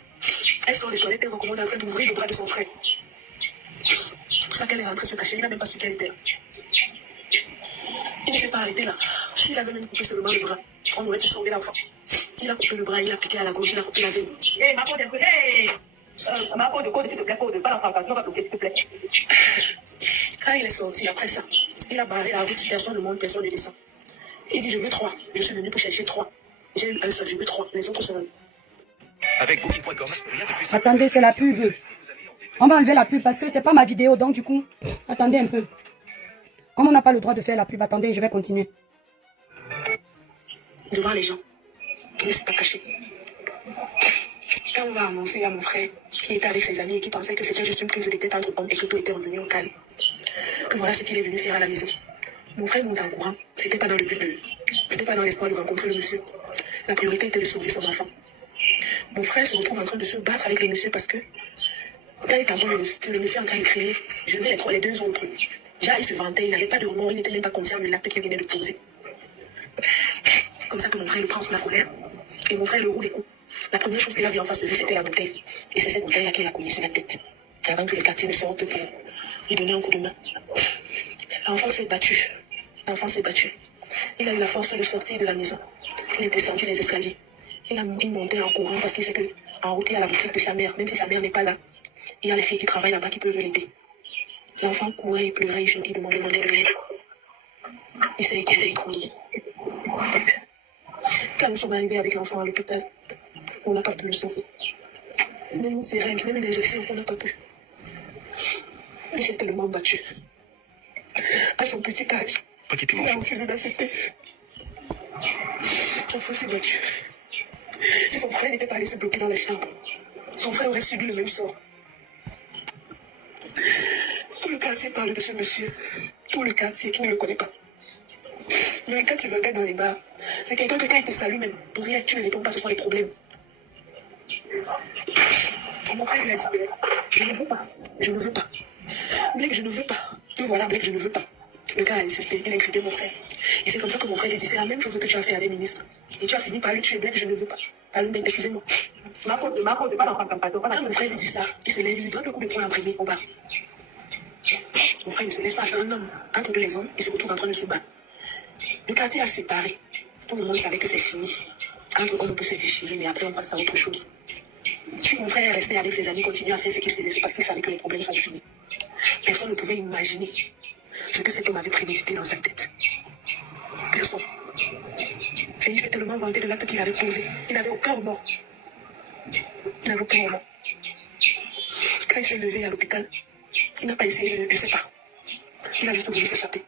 Elle sort des toilettes et voit comment on est en train d'ouvrir le bras de son frère. C'est pour ça qu'elle est rentrée se cacher. Il n'a même pas su qu'elle était là. Il ne s'est pas arrêté là. S'il avait même coupé seulement le bras, on aurait dû sauver l'enfant. Il a coupé le bras, il a piqué à la gauche, il a coupé la veine. Hé, ma code, ma code, s'il te plaît, code. Pas l'enfant, sinon on va bloquer, s'il te plaît. Quand il est sorti, après ça, il a barré la route, personne ne monte, personne ne descend. Il dit, je veux 3. Je suis venu pour chercher 3. J'ai eu un seul, je veux 3. Les autres sont... Avec Booking.com, rien de plus. Attendez, c'est la pub. On va enlever la pub parce que c'est pas ma vidéo. Donc du coup, attendez un peu. Comme on n'a pas le droit de faire la pub, attendez, je vais continuer. Devant les gens. Il ne s'est pas caché. Quand on va annoncer à mon frère qui était avec ses amis et qui pensait que c'était juste une prise de tête entre hommes et que tout était revenu au calme, que voilà ce qu'il est venu faire à la maison. Mon frère monte en courant. C'était pas dans le but de... C'était pas dans l'espoir de rencontrer le monsieur. La priorité était de sauver son enfant. Mon frère se retrouve en train de se battre avec le monsieur parce que quand il entend le monsieur est en train de crier, je vais les 2 autres. Déjà, il se vantait, il n'avait pas de remords, il n'était même pas conscient de l'acte qu'il venait de poser. Comme ça que mon frère le prend sous la colère. Et mon frère le roule les coups. La première chose qu'il a vu en face de lui, c'était la bouteille. Et c'est cette bouteille-là qu'il a connue sur la tête. Avant que les quartiers ne sortent pour lui donner un coup de main. L'enfant s'est battu. L'enfant s'est battu. Il a eu la force de sortir de la maison. Il est descendu les escaliers. Il montait en courant parce qu'il sait que En route, il y a la boutique de sa mère. Même si sa mère n'est pas là, il y a les filles qui travaillent là-bas qui peuvent l'aider. L'enfant courait et pleurait, il demandait de l'aide. Il s'est écroulé. Quand nous sommes arrivés avec l'enfant à l'hôpital, on n'a pas pu le sauver. Même une seringue, même une injection, on n'a pas pu. Il s'est tellement battu. À son petit âge, il a refusé d'accepter. L'enfant s'est battu. Si son frère n'était pas laissé bloqué dans la chambre, son frère aurait subi le même sort. Tout le quartier parle de ce monsieur. Tout le quartier qui ne le connaît pas. Mais quand tu le regardes dans les bars, c'est quelqu'un que quand il te salue même, pour rien, tu ne réponds pas, ce sont les problèmes. Mon frère, il a dit, je ne veux pas. Je ne veux pas. Blake, je ne veux pas. Te voilà, Blake, je ne veux pas. Le gars a insisté, il a incriminé mon frère. Et c'est comme ça que mon frère lui dit, c'est la même chose que tu as fait à des ministres. Et tu as fini par lui tuer, Blake, je ne veux pas. Allons, Blake, excusez-moi. Ma faute, pas d'enfant comme ça. Quand mon frère lui dit ça, il se lève, il lui donne le coup de poing imprimé au bas. Mon frère ne se laisse pas, c'est un homme. Entre deux les hommes, il se retrouve en train de se battre. Le quartier a séparé. Tout le monde savait que c'est fini. Entre on peut se déchirer, mais après on passe à autre chose. Si mon frère est resté avec ses amis, continuer à faire ce qu'il faisait, c'est parce qu'il savait que les problèmes sont finis. Personne ne pouvait imaginer ce que cet homme avait prémédité dans sa tête. Personne. Et il fait tellement vanter de l'acte qu'il avait posé. Il n'avait aucun remords. Il n'avait aucun remords. Quand il s'est levé à l'hôpital, il n'a pas essayé de... Je ne sais pas. Il a juste voulu s'échapper.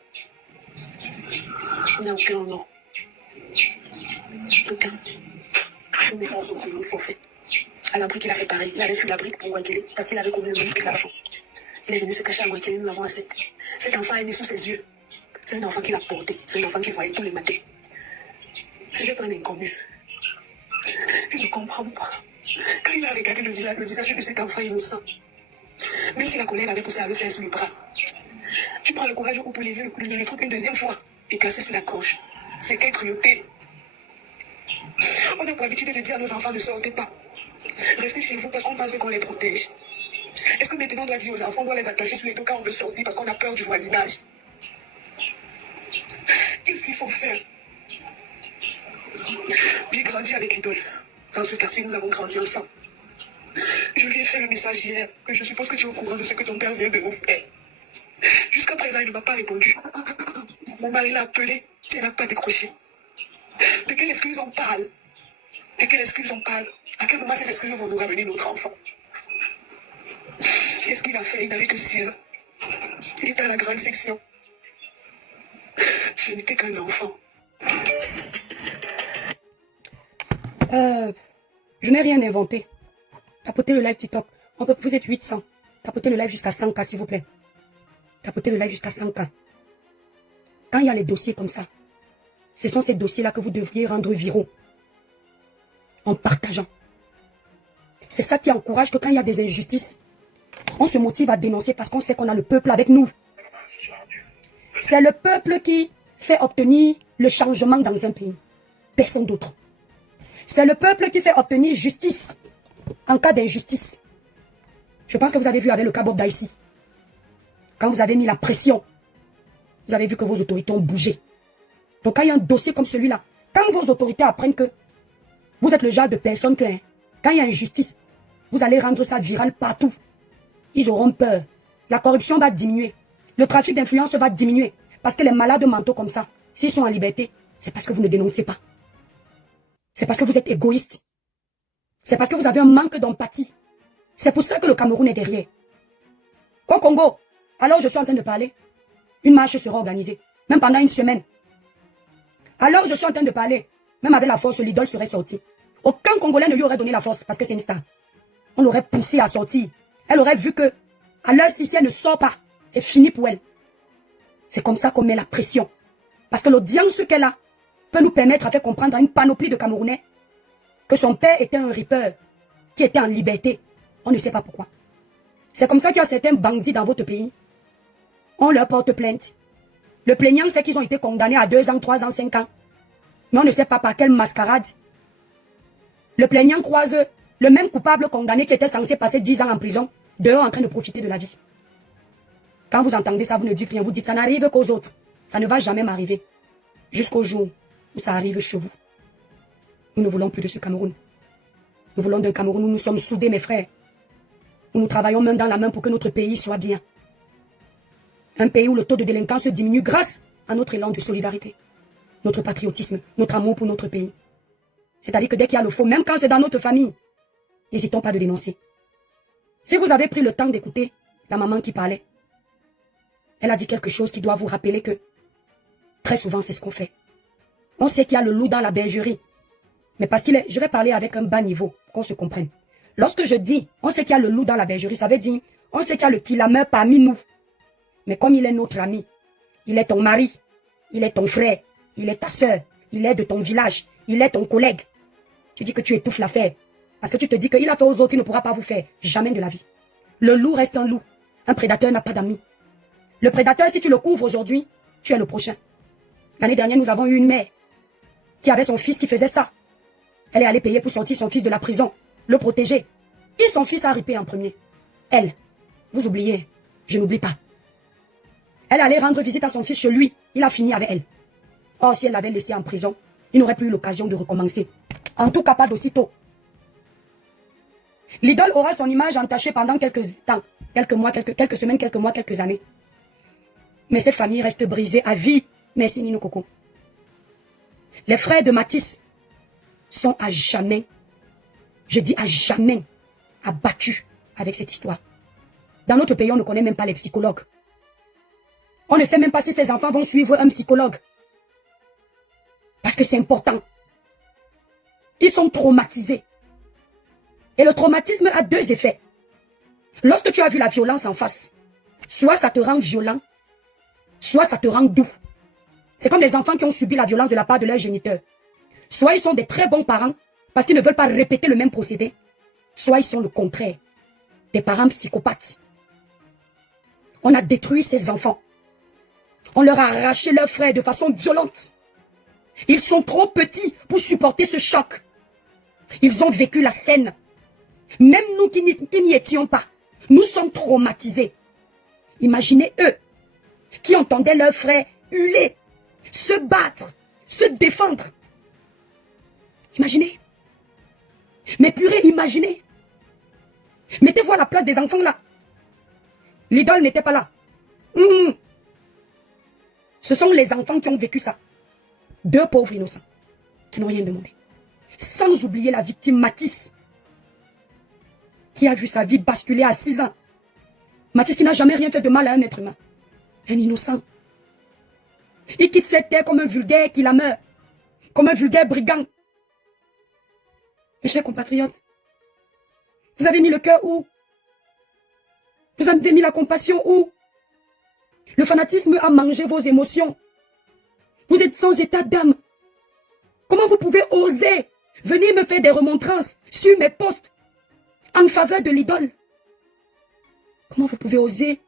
Il n'a aucun remords. Aucun. On est dans son premier forfait. À la brique, il a fait pareil. Il avait fui la brique pour Wangele parce qu'il avait commis le même truc là-bas. Il est venu se cacher à Wangele, nous l'avons accepté. Cet enfant est né sous ses yeux. C'est un enfant qu'il a porté. C'est un enfant qu'il voyait tous les matins. Ce n'est pas un inconnu. Je ne comprends pas. Quand il a regardé le visage de cet enfant innocent, même si la colère l'avait poussé à le faire sous le bras, tu prends le courage pour lever le truc une deuxième fois et placer sur la gorge. C'est quelle cruauté. On a pour habitude de dire à nos enfants ne sortez pas. Restez chez vous parce qu'on pense qu'on les protège. Est-ce que maintenant on doit dire aux enfants, on doit les attacher sur les dos quand on veut sortir parce qu'on a peur du voisinage? Qu'est-ce qu'il faut faire? J'ai grandi avec l'idole. Dans ce quartier, nous avons grandi ensemble. Je lui ai fait le message hier, que je suppose que tu es au courant de ce que ton père vient de nous faire. Jusqu'à présent, il ne m'a pas répondu. Mon mari l'a appelé, il n'a pas décroché. De quelle excuse on parle? De quelle excuse on parle? À quel moment ces excuses vont nous ramener notre enfant? Qu'est-ce qu'il a fait? Il n'avait que 6 ans. Il était à la grande section. Je n'étais qu'un enfant. Je n'ai rien inventé. Tapotez le live TikTok. Vous êtes 800. Tapotez le live jusqu'à 100K, s'il vous plaît. Tapotez le live jusqu'à 100K. Quand il y a les dossiers comme ça, ce sont ces dossiers-là que vous devriez rendre viraux. En partageant. C'est ça qui encourage que quand il y a des injustices, on se motive à dénoncer parce qu'on sait qu'on a le peuple avec nous. C'est le peuple qui fait obtenir le changement dans un pays. Personne d'autre. C'est le peuple qui fait obtenir justice en cas d'injustice. Je pense que vous avez vu avec le cas Bob Daïsi. Quand vous avez mis la pression, vous avez vu que vos autorités ont bougé. Donc quand il y a un dossier comme celui-là, quand vos autorités apprennent que vous êtes le genre de personne que, quand il y a injustice, vous allez rendre ça viral partout. Ils auront peur. La corruption va diminuer. Le trafic d'influence va diminuer. Parce que les malades mentaux comme ça, s'ils sont en liberté, c'est parce que vous ne dénoncez pas. C'est parce que vous êtes égoïste. C'est parce que vous avez un manque d'empathie. C'est pour ça que le Cameroun est derrière. Au Congo, alors je suis en train de parler, une marche sera organisée, même pendant une semaine. Alors je suis en train de parler, même avec la force, l'idole serait sortie. Aucun Congolais ne lui aurait donné la force parce que c'est une star. On l'aurait poussée à sortir. Elle aurait vu que, à l'heure si elle ne sort pas, c'est fini pour elle. C'est comme ça qu'on met la pression. Parce que l'audience qu'elle a peut nous permettre à faire comprendre à une panoplie de Camerounais que son père était un ripeur qui était en liberté. On ne sait pas pourquoi. C'est comme ça qu'il y a certains bandits dans votre pays. On leur porte plainte. Le plaignant sait qu'ils ont été condamnés à 2 ans, 3 ans, 5 ans. Mais on ne sait pas par quelle mascarade. Le plaignant croise le même coupable condamné qui était censé passer 10 ans en prison, dehors en train de profiter de la vie. Quand vous entendez ça, vous ne dites rien. Vous dites ça n'arrive qu'aux autres. Ça ne va jamais m'arriver. Jusqu'au jour où ça arrive chez vous. Nous ne voulons plus de ce Cameroun. Nous voulons d'un Cameroun où nous sommes soudés, mes frères. Où nous travaillons main dans la main pour que notre pays soit bien. Un pays où le taux de délinquance diminue grâce à notre élan de solidarité. Notre patriotisme, notre amour pour notre pays. C'est-à-dire que dès qu'il y a le faux, même quand c'est dans notre famille, n'hésitons pas de dénoncer. Si vous avez pris le temps d'écouter la maman qui parlait, elle a dit quelque chose qui doit vous rappeler que très souvent c'est ce qu'on fait. On sait qu'il y a le loup dans la bergerie. Mais parce qu'il est, je vais parler avec un bas niveau, qu'on se comprenne. Lorsque je dis, on sait qu'il y a le loup dans la bergerie, ça veut dire, on sait qu'il y a le kilameur parmi nous. Mais comme il est notre ami, il est ton mari, il est ton frère, il est ta soeur, il est de ton village, il est ton collègue. Tu dis que tu étouffes l'affaire. Parce que tu te dis qu'il a fait aux autres, il ne pourra pas vous faire. Jamais de la vie. Le loup reste un loup. Un prédateur n'a pas d'amis. Le prédateur, si tu le couvres aujourd'hui, tu es le prochain. L'année dernière, nous avons eu une mère qui avait son fils qui faisait ça. Elle est allée payer pour sortir son fils de la prison, le protéger. Qui son fils a ripé en premier? Elle. Vous oubliez, je n'oublie pas. Elle allait rendre visite à son fils chez lui. Il a fini avec elle. Or, si elle l'avait laissé en prison, il n'aurait plus eu l'occasion de recommencer. En tout cas, pas d'aussitôt. L'idole aura son image entachée pendant quelques temps, quelques mois, quelques semaines, quelques mois, quelques années. Mais cette famille reste brisée à vie. Merci Nino Coco. Les frères de Matisse sont à jamais, je dis à jamais, abattus avec cette histoire. Dans notre pays, on ne connaît même pas les psychologues. On ne sait même pas si ces enfants vont suivre un psychologue. Parce que c'est important. Ils sont traumatisés. Et le traumatisme a deux effets. Lorsque tu as vu la violence en face, soit ça te rend violent, soit ça te rend doux. C'est comme les enfants qui ont subi la violence de la part de leurs géniteurs. Soit ils sont des très bons parents, parce qu'ils ne veulent pas répéter le même procédé, soit ils sont le contraire, des parents psychopathes. On a détruit ces enfants. On leur a arraché leurs frères de façon violente. Ils sont trop petits pour supporter ce choc. Ils ont vécu la scène. Même nous qui n'y étions pas, nous sommes traumatisés. Imaginez eux, qui entendaient leurs frères hurler, se battre, se défendre. Imaginez. Mais purée, imaginez. Mettez-vous à la place des enfants là. L'idole n'était pas là. Ce sont les enfants qui ont vécu ça. Deux pauvres innocents qui n'ont rien demandé. Sans oublier la victime Matisse, qui a vu sa vie basculer à 6 ans. Matisse qui n'a jamais rien fait de mal à un être humain. Un innocent. Il quitte cette terre comme un vulgaire qui la meurt. Comme un vulgaire brigand. Mes chers compatriotes, vous avez mis le cœur où? Vous avez mis la compassion où? Le fanatisme a mangé vos émotions. Vous êtes sans état d'âme. Comment vous pouvez oser venir me faire des remontrances sur mes posts en faveur de l'idole? Comment vous pouvez oser?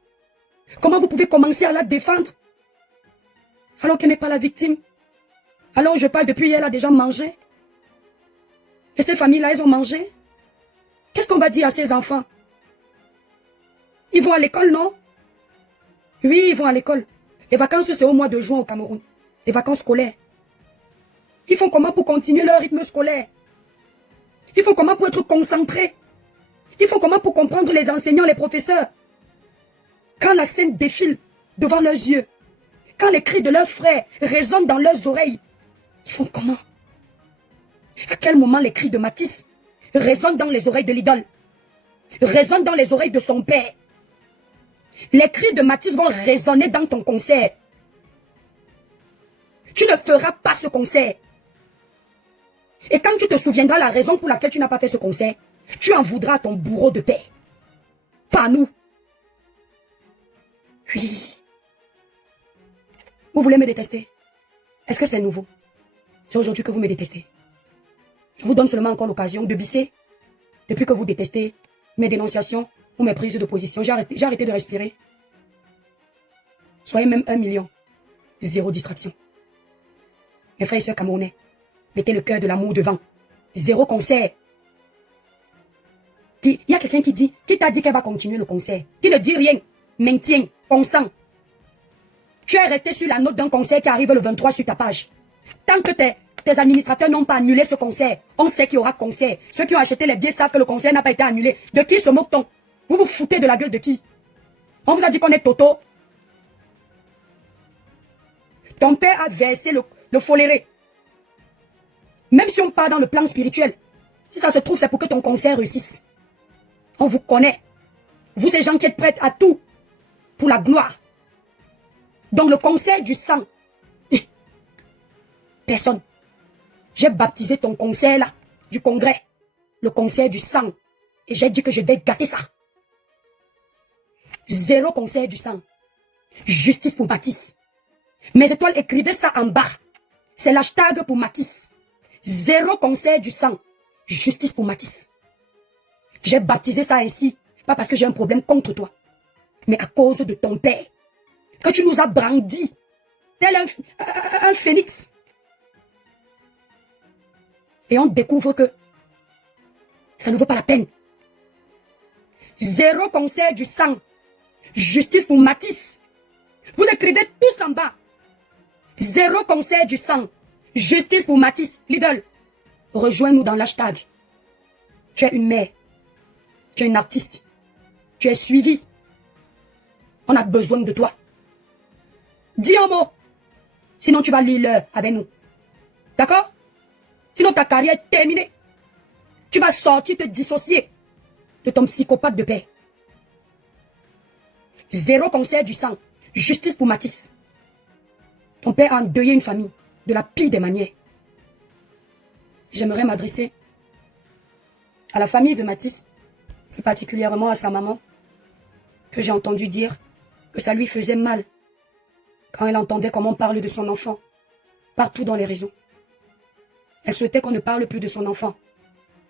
Comment vous pouvez commencer à la défendre alors qu'elle n'est pas la victime? Alors je parle depuis hier, elle a déjà mangé. Et ces familles-là, elles ont mangé. Qu'est-ce qu'on va dire à ces enfants? Ils vont à l'école, non? Oui, ils vont à l'école. Les vacances, c'est au mois de juin au Cameroun. Les vacances scolaires. Ils font comment pour continuer leur rythme scolaire? Ils font comment pour être concentrés? Ils font comment pour comprendre les enseignants, les professeurs? Quand la scène défile devant leurs yeux, quand les cris de leurs frères résonnent dans leurs oreilles, ils font comment? À quel moment les cris de Matisse résonnent dans les oreilles de l'idole? Résonnent dans les oreilles de son père? Les cris de Matisse vont résonner dans ton concert. Tu ne feras pas ce concert. Et quand tu te souviendras la raison pour laquelle tu n'as pas fait ce concert, tu en voudras à ton bourreau de père. Pas nous. Oui. Vous voulez me détester? Est-ce que c'est nouveau? C'est aujourd'hui que vous me détestez. Je vous donne seulement encore l'occasion de bisser. Depuis que vous détestez mes dénonciations ou mes prises de position, j'ai arrêté de respirer. Soyez même 1 million. Zéro distraction. Mes frères et sœurs camerounais, mettez le cœur de l'amour devant. Zéro concert. Il y a quelqu'un qui dit, qui t'a dit qu'elle va continuer le concert? Qui ne dit rien, maintient, consent. Tu es resté sur la note d'un concert qui arrive le 23 sur ta page. Tant que Tes administrateurs n'ont pas annulé ce concert. On sait qu'il y aura concert. Ceux qui ont acheté les billets savent que le concert n'a pas été annulé. De qui se moque-t-on? Vous vous foutez de la gueule de qui? On vous a dit qu'on est Toto. Ton père a versé le foléré. Même si on part dans le plan spirituel, si ça se trouve, c'est pour que ton concert réussisse. On vous connaît. Vous, ces gens qui êtes prêts à tout pour la gloire. Donc le concert du sang. Personne. J'ai baptisé ton concert là, du congrès. Le concert du sang. Et j'ai dit que je vais gâter ça. 0 concert du sang. Justice pour Matisse. Mes étoiles, écrivez ça en bas. C'est l'hashtag pour Matisse. 0 concert du sang. Justice pour Matisse. J'ai baptisé ça ainsi. Pas parce que j'ai un problème contre toi. Mais à cause de ton père. Que tu nous as brandi. Tel un phénix. Et on découvre que ça ne vaut pas la peine. 0 concert du sang. Justice pour Matisse. Vous écrivez tous en bas. 0 concert du sang. Justice pour Matisse. Lidl, rejoins-nous dans l'hashtag. Tu es une mère. Tu es une artiste. Tu es suivi. On a besoin de toi. Dis un mot. Sinon tu vas lire l'heure avec nous. D'accord? Sinon ta carrière est terminée. Tu vas sortir te dissocier de ton psychopathe de père. 0 concert du sang. Justice pour Matisse. Ton père a endeuillé une famille de la pire des manières. J'aimerais m'adresser à la famille de Matisse, plus particulièrement à sa maman, que j'ai entendu dire que ça lui faisait mal quand elle entendait comment on parle de son enfant partout dans les réseaux. Elle souhaitait qu'on ne parle plus de son enfant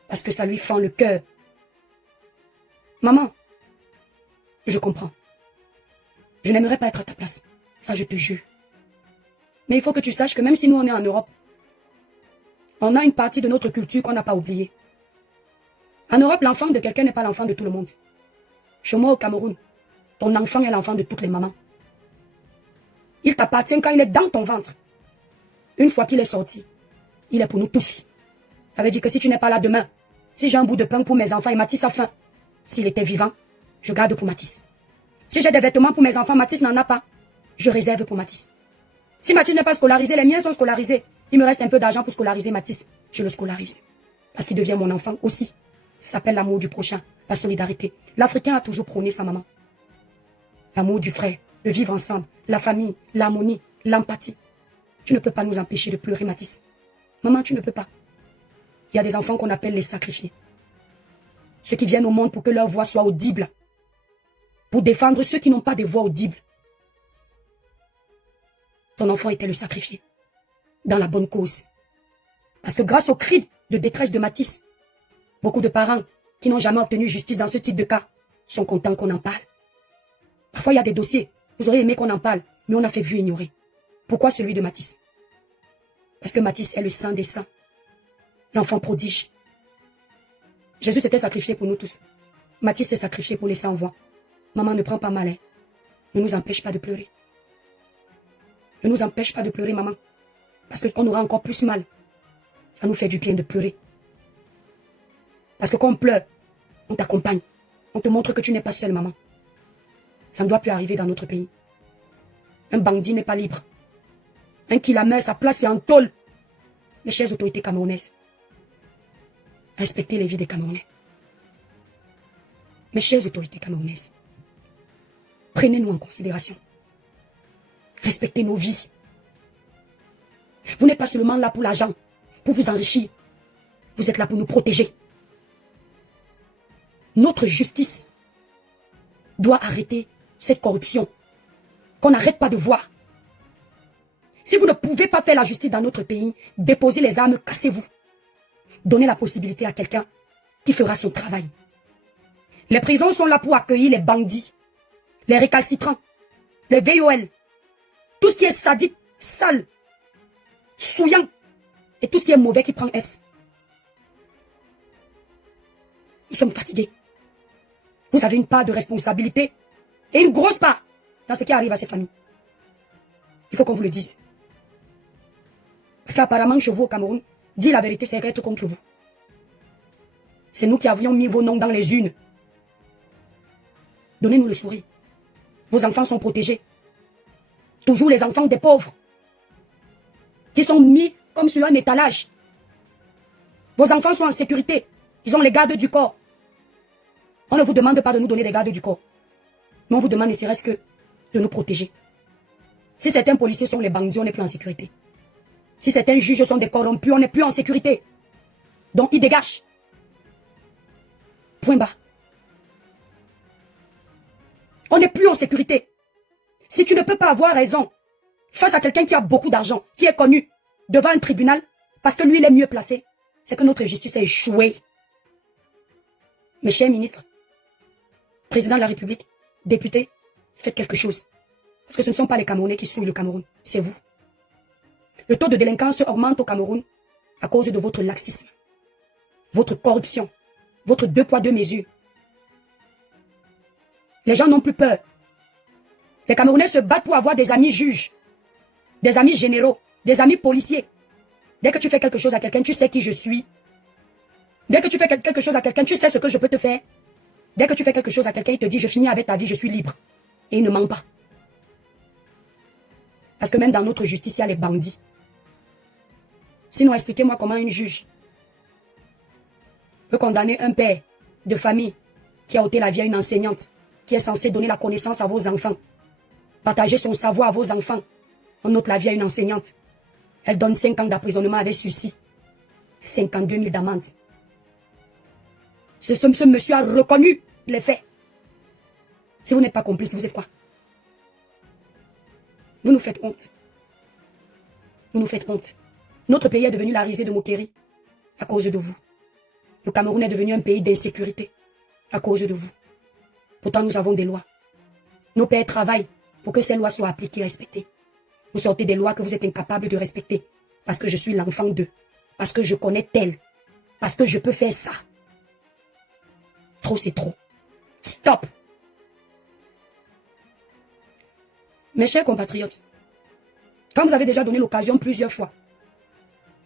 parce que ça lui fend le cœur. Maman, je comprends. Je n'aimerais pas être à ta place. Ça, je te jure. Mais il faut que tu saches que même si nous, on est en Europe, on a une partie de notre culture qu'on n'a pas oubliée. En Europe, l'enfant de quelqu'un n'est pas l'enfant de tout le monde. Chez moi, au Cameroun, ton enfant est l'enfant de toutes les mamans. Il t'appartient quand il est dans ton ventre. Une fois qu'il est sorti, il est pour nous tous. Ça veut dire que si tu n'es pas là demain, si j'ai un bout de pain pour mes enfants et Matisse a faim, s'il était vivant, je garde pour Matisse. Si j'ai des vêtements pour mes enfants, Matisse n'en a pas, je réserve pour Matisse. Si Matisse n'est pas scolarisé, les miens sont scolarisés. Il me reste un peu d'argent pour scolariser Matisse. Je le scolarise. Parce qu'il devient mon enfant aussi. Ça s'appelle l'amour du prochain, la solidarité. L'Africain a toujours prôné sa maman. L'amour du frère, le vivre ensemble, la famille, l'harmonie, l'empathie. Tu ne peux pas nous empêcher de pleurer, Matisse. Maman, tu ne peux pas. Il y a des enfants qu'on appelle les sacrifiés. Ceux qui viennent au monde pour que leur voix soit audible. Pour défendre ceux qui n'ont pas de voix audibles. Ton enfant était le sacrifié. Dans la bonne cause. Parce que grâce aux cris de détresse de Matisse, beaucoup de parents qui n'ont jamais obtenu justice dans ce type de cas sont contents qu'on en parle. Parfois, il y a des dossiers. Vous auriez aimé qu'on en parle, mais on a fait vu ignorer. Pourquoi celui de Matisse? Parce que Matisse est le saint des saints. L'enfant prodige. Jésus s'était sacrifié pour nous tous. Matisse s'est sacrifié pour les sans-voix. Maman, ne prends pas mal, hein. Ne nous empêche pas de pleurer. Ne nous empêche pas de pleurer, maman. Parce qu'on aura encore plus mal. Ça nous fait du bien de pleurer. Parce que quand on pleure, on t'accompagne. On te montre que tu n'es pas seule, maman. Ça ne doit plus arriver dans notre pays. Un bandit n'est pas libre. Un qui la met, sa place est en tôle. Les chères autorités camerounaises. Respectez les vies des Camerounais. Mes chères autorités camerounaises. Prenez-nous en considération. Respectez nos vies. Vous n'êtes pas seulement là pour l'argent, pour vous enrichir. Vous êtes là pour nous protéger. Notre justice doit arrêter cette corruption qu'on n'arrête pas de voir. Si vous ne pouvez pas faire la justice dans notre pays, déposez les armes, cassez-vous. Donnez la possibilité à quelqu'un qui fera son travail. Les prisons sont là pour accueillir les bandits, les récalcitrants, les VOL, tout ce qui est sadique, sale, souillant, et tout ce qui est mauvais qui prend S. Nous sommes fatigués. Vous avez une part de responsabilité et une grosse part dans ce qui arrive à ces familles. Il faut qu'on vous le dise. Parce Parce qu'apparemment, chez vous au Cameroun, dis la vérité, c'est être contre vous. C'est nous qui avions mis vos noms dans les urnes. Donnez-nous le sourire. Vos enfants sont protégés. Toujours les enfants des pauvres. Qui sont mis comme sur un étalage. Vos enfants sont en sécurité. Ils ont les gardes du corps. On ne vous demande pas de nous donner des gardes du corps. Mais on vous demande ne serait-ce que de nous protéger. Si certains policiers sont les bandits, on n'est plus en sécurité. Si certains juges sont des corrompus, on n'est plus en sécurité. Donc ils dégagent. Point bas. On n'est plus en sécurité. Si tu ne peux pas avoir raison face à quelqu'un qui a beaucoup d'argent, qui est connu devant un tribunal, parce que lui il est mieux placé, c'est que notre justice a échoué. Mes chers ministres, président de la République, députés, faites quelque chose. Parce que ce ne sont pas les Camerounais qui souillent le Cameroun, c'est vous. Le taux de délinquance augmente au Cameroun à cause de votre laxisme, votre corruption, votre 2 poids 2 mesures. Les gens n'ont plus peur. Les Camerounais se battent pour avoir des amis juges, des amis généraux, des amis policiers. Dès que tu fais quelque chose à quelqu'un, tu sais qui je suis. Dès que tu fais quelque chose à quelqu'un, tu sais ce que je peux te faire. Dès que tu fais quelque chose à quelqu'un, il te dit, je finis avec ta vie, je suis libre. Et il ne ment pas. Parce que même dans notre justice, il y a les bandits. Sinon, expliquez-moi comment une juge peut condamner un père de famille qui a ôté la vie à une enseignante, qui est censée donner la connaissance à vos enfants, partager son savoir à vos enfants. On ôte la vie à une enseignante. Elle donne 5 ans d'emprisonnement avec sursis. 52 000 d'amende. Ce monsieur a reconnu les faits. Si vous n'êtes pas complice, vous êtes quoi? Vous nous faites honte. Vous nous faites honte. Notre pays est devenu la risée de moquerie à cause de vous. Le Cameroun est devenu un pays d'insécurité à cause de vous. Pourtant, nous avons des lois. Nos pères travaillent pour que ces lois soient appliquées et respectées. Vous sortez des lois que vous êtes incapables de respecter parce que je suis l'enfant d'eux, parce que je connais tel, parce que je peux faire ça. Trop, c'est trop. Stop! Mes chers compatriotes, quand vous avez déjà donné l'occasion plusieurs fois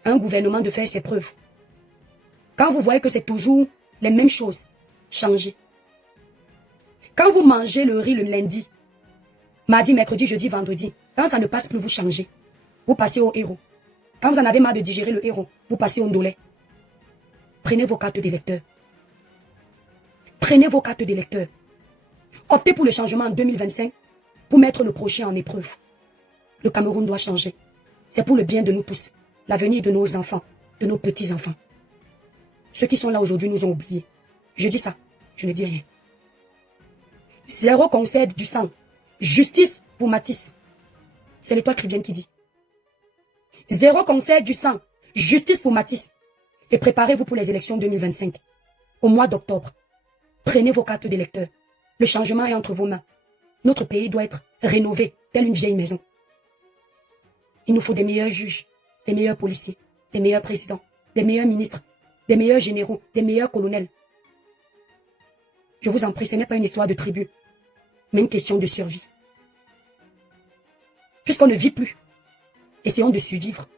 à un gouvernement de faire ses preuves, quand vous voyez que c'est toujours les mêmes choses, changez. Quand vous mangez le riz le lundi, mardi, mercredi, jeudi, vendredi, quand ça ne passe plus, vous changez. Vous passez au héros. Quand vous en avez marre de digérer le héros, vous passez au ndolé. Prenez vos cartes d'électeurs. Prenez vos cartes d'électeurs. Optez pour le changement en 2025 pour mettre le prochain en épreuve. Le Cameroun doit changer. C'est pour le bien de nous tous, l'avenir de nos enfants, de nos petits-enfants. Ceux qui sont là aujourd'hui nous ont oubliés. Je dis ça, je ne dis rien. 0 concède du sang. Justice pour Matisse. C'est l'Étoile chrétienne qui dit. 0 concède du sang. Justice pour Matisse. Et préparez-vous pour les élections 2025. Au mois d'octobre. Prenez vos cartes d'électeurs. Le changement est entre vos mains. Notre pays doit être rénové, tel une vieille maison. Il nous faut des meilleurs juges, des meilleurs policiers, des meilleurs présidents, des meilleurs ministres, des meilleurs généraux, des meilleurs colonels. Je vous en prie, ce n'est pas une histoire de tribu, mais une question de survie. Puisqu'on ne vit plus, essayons de survivre.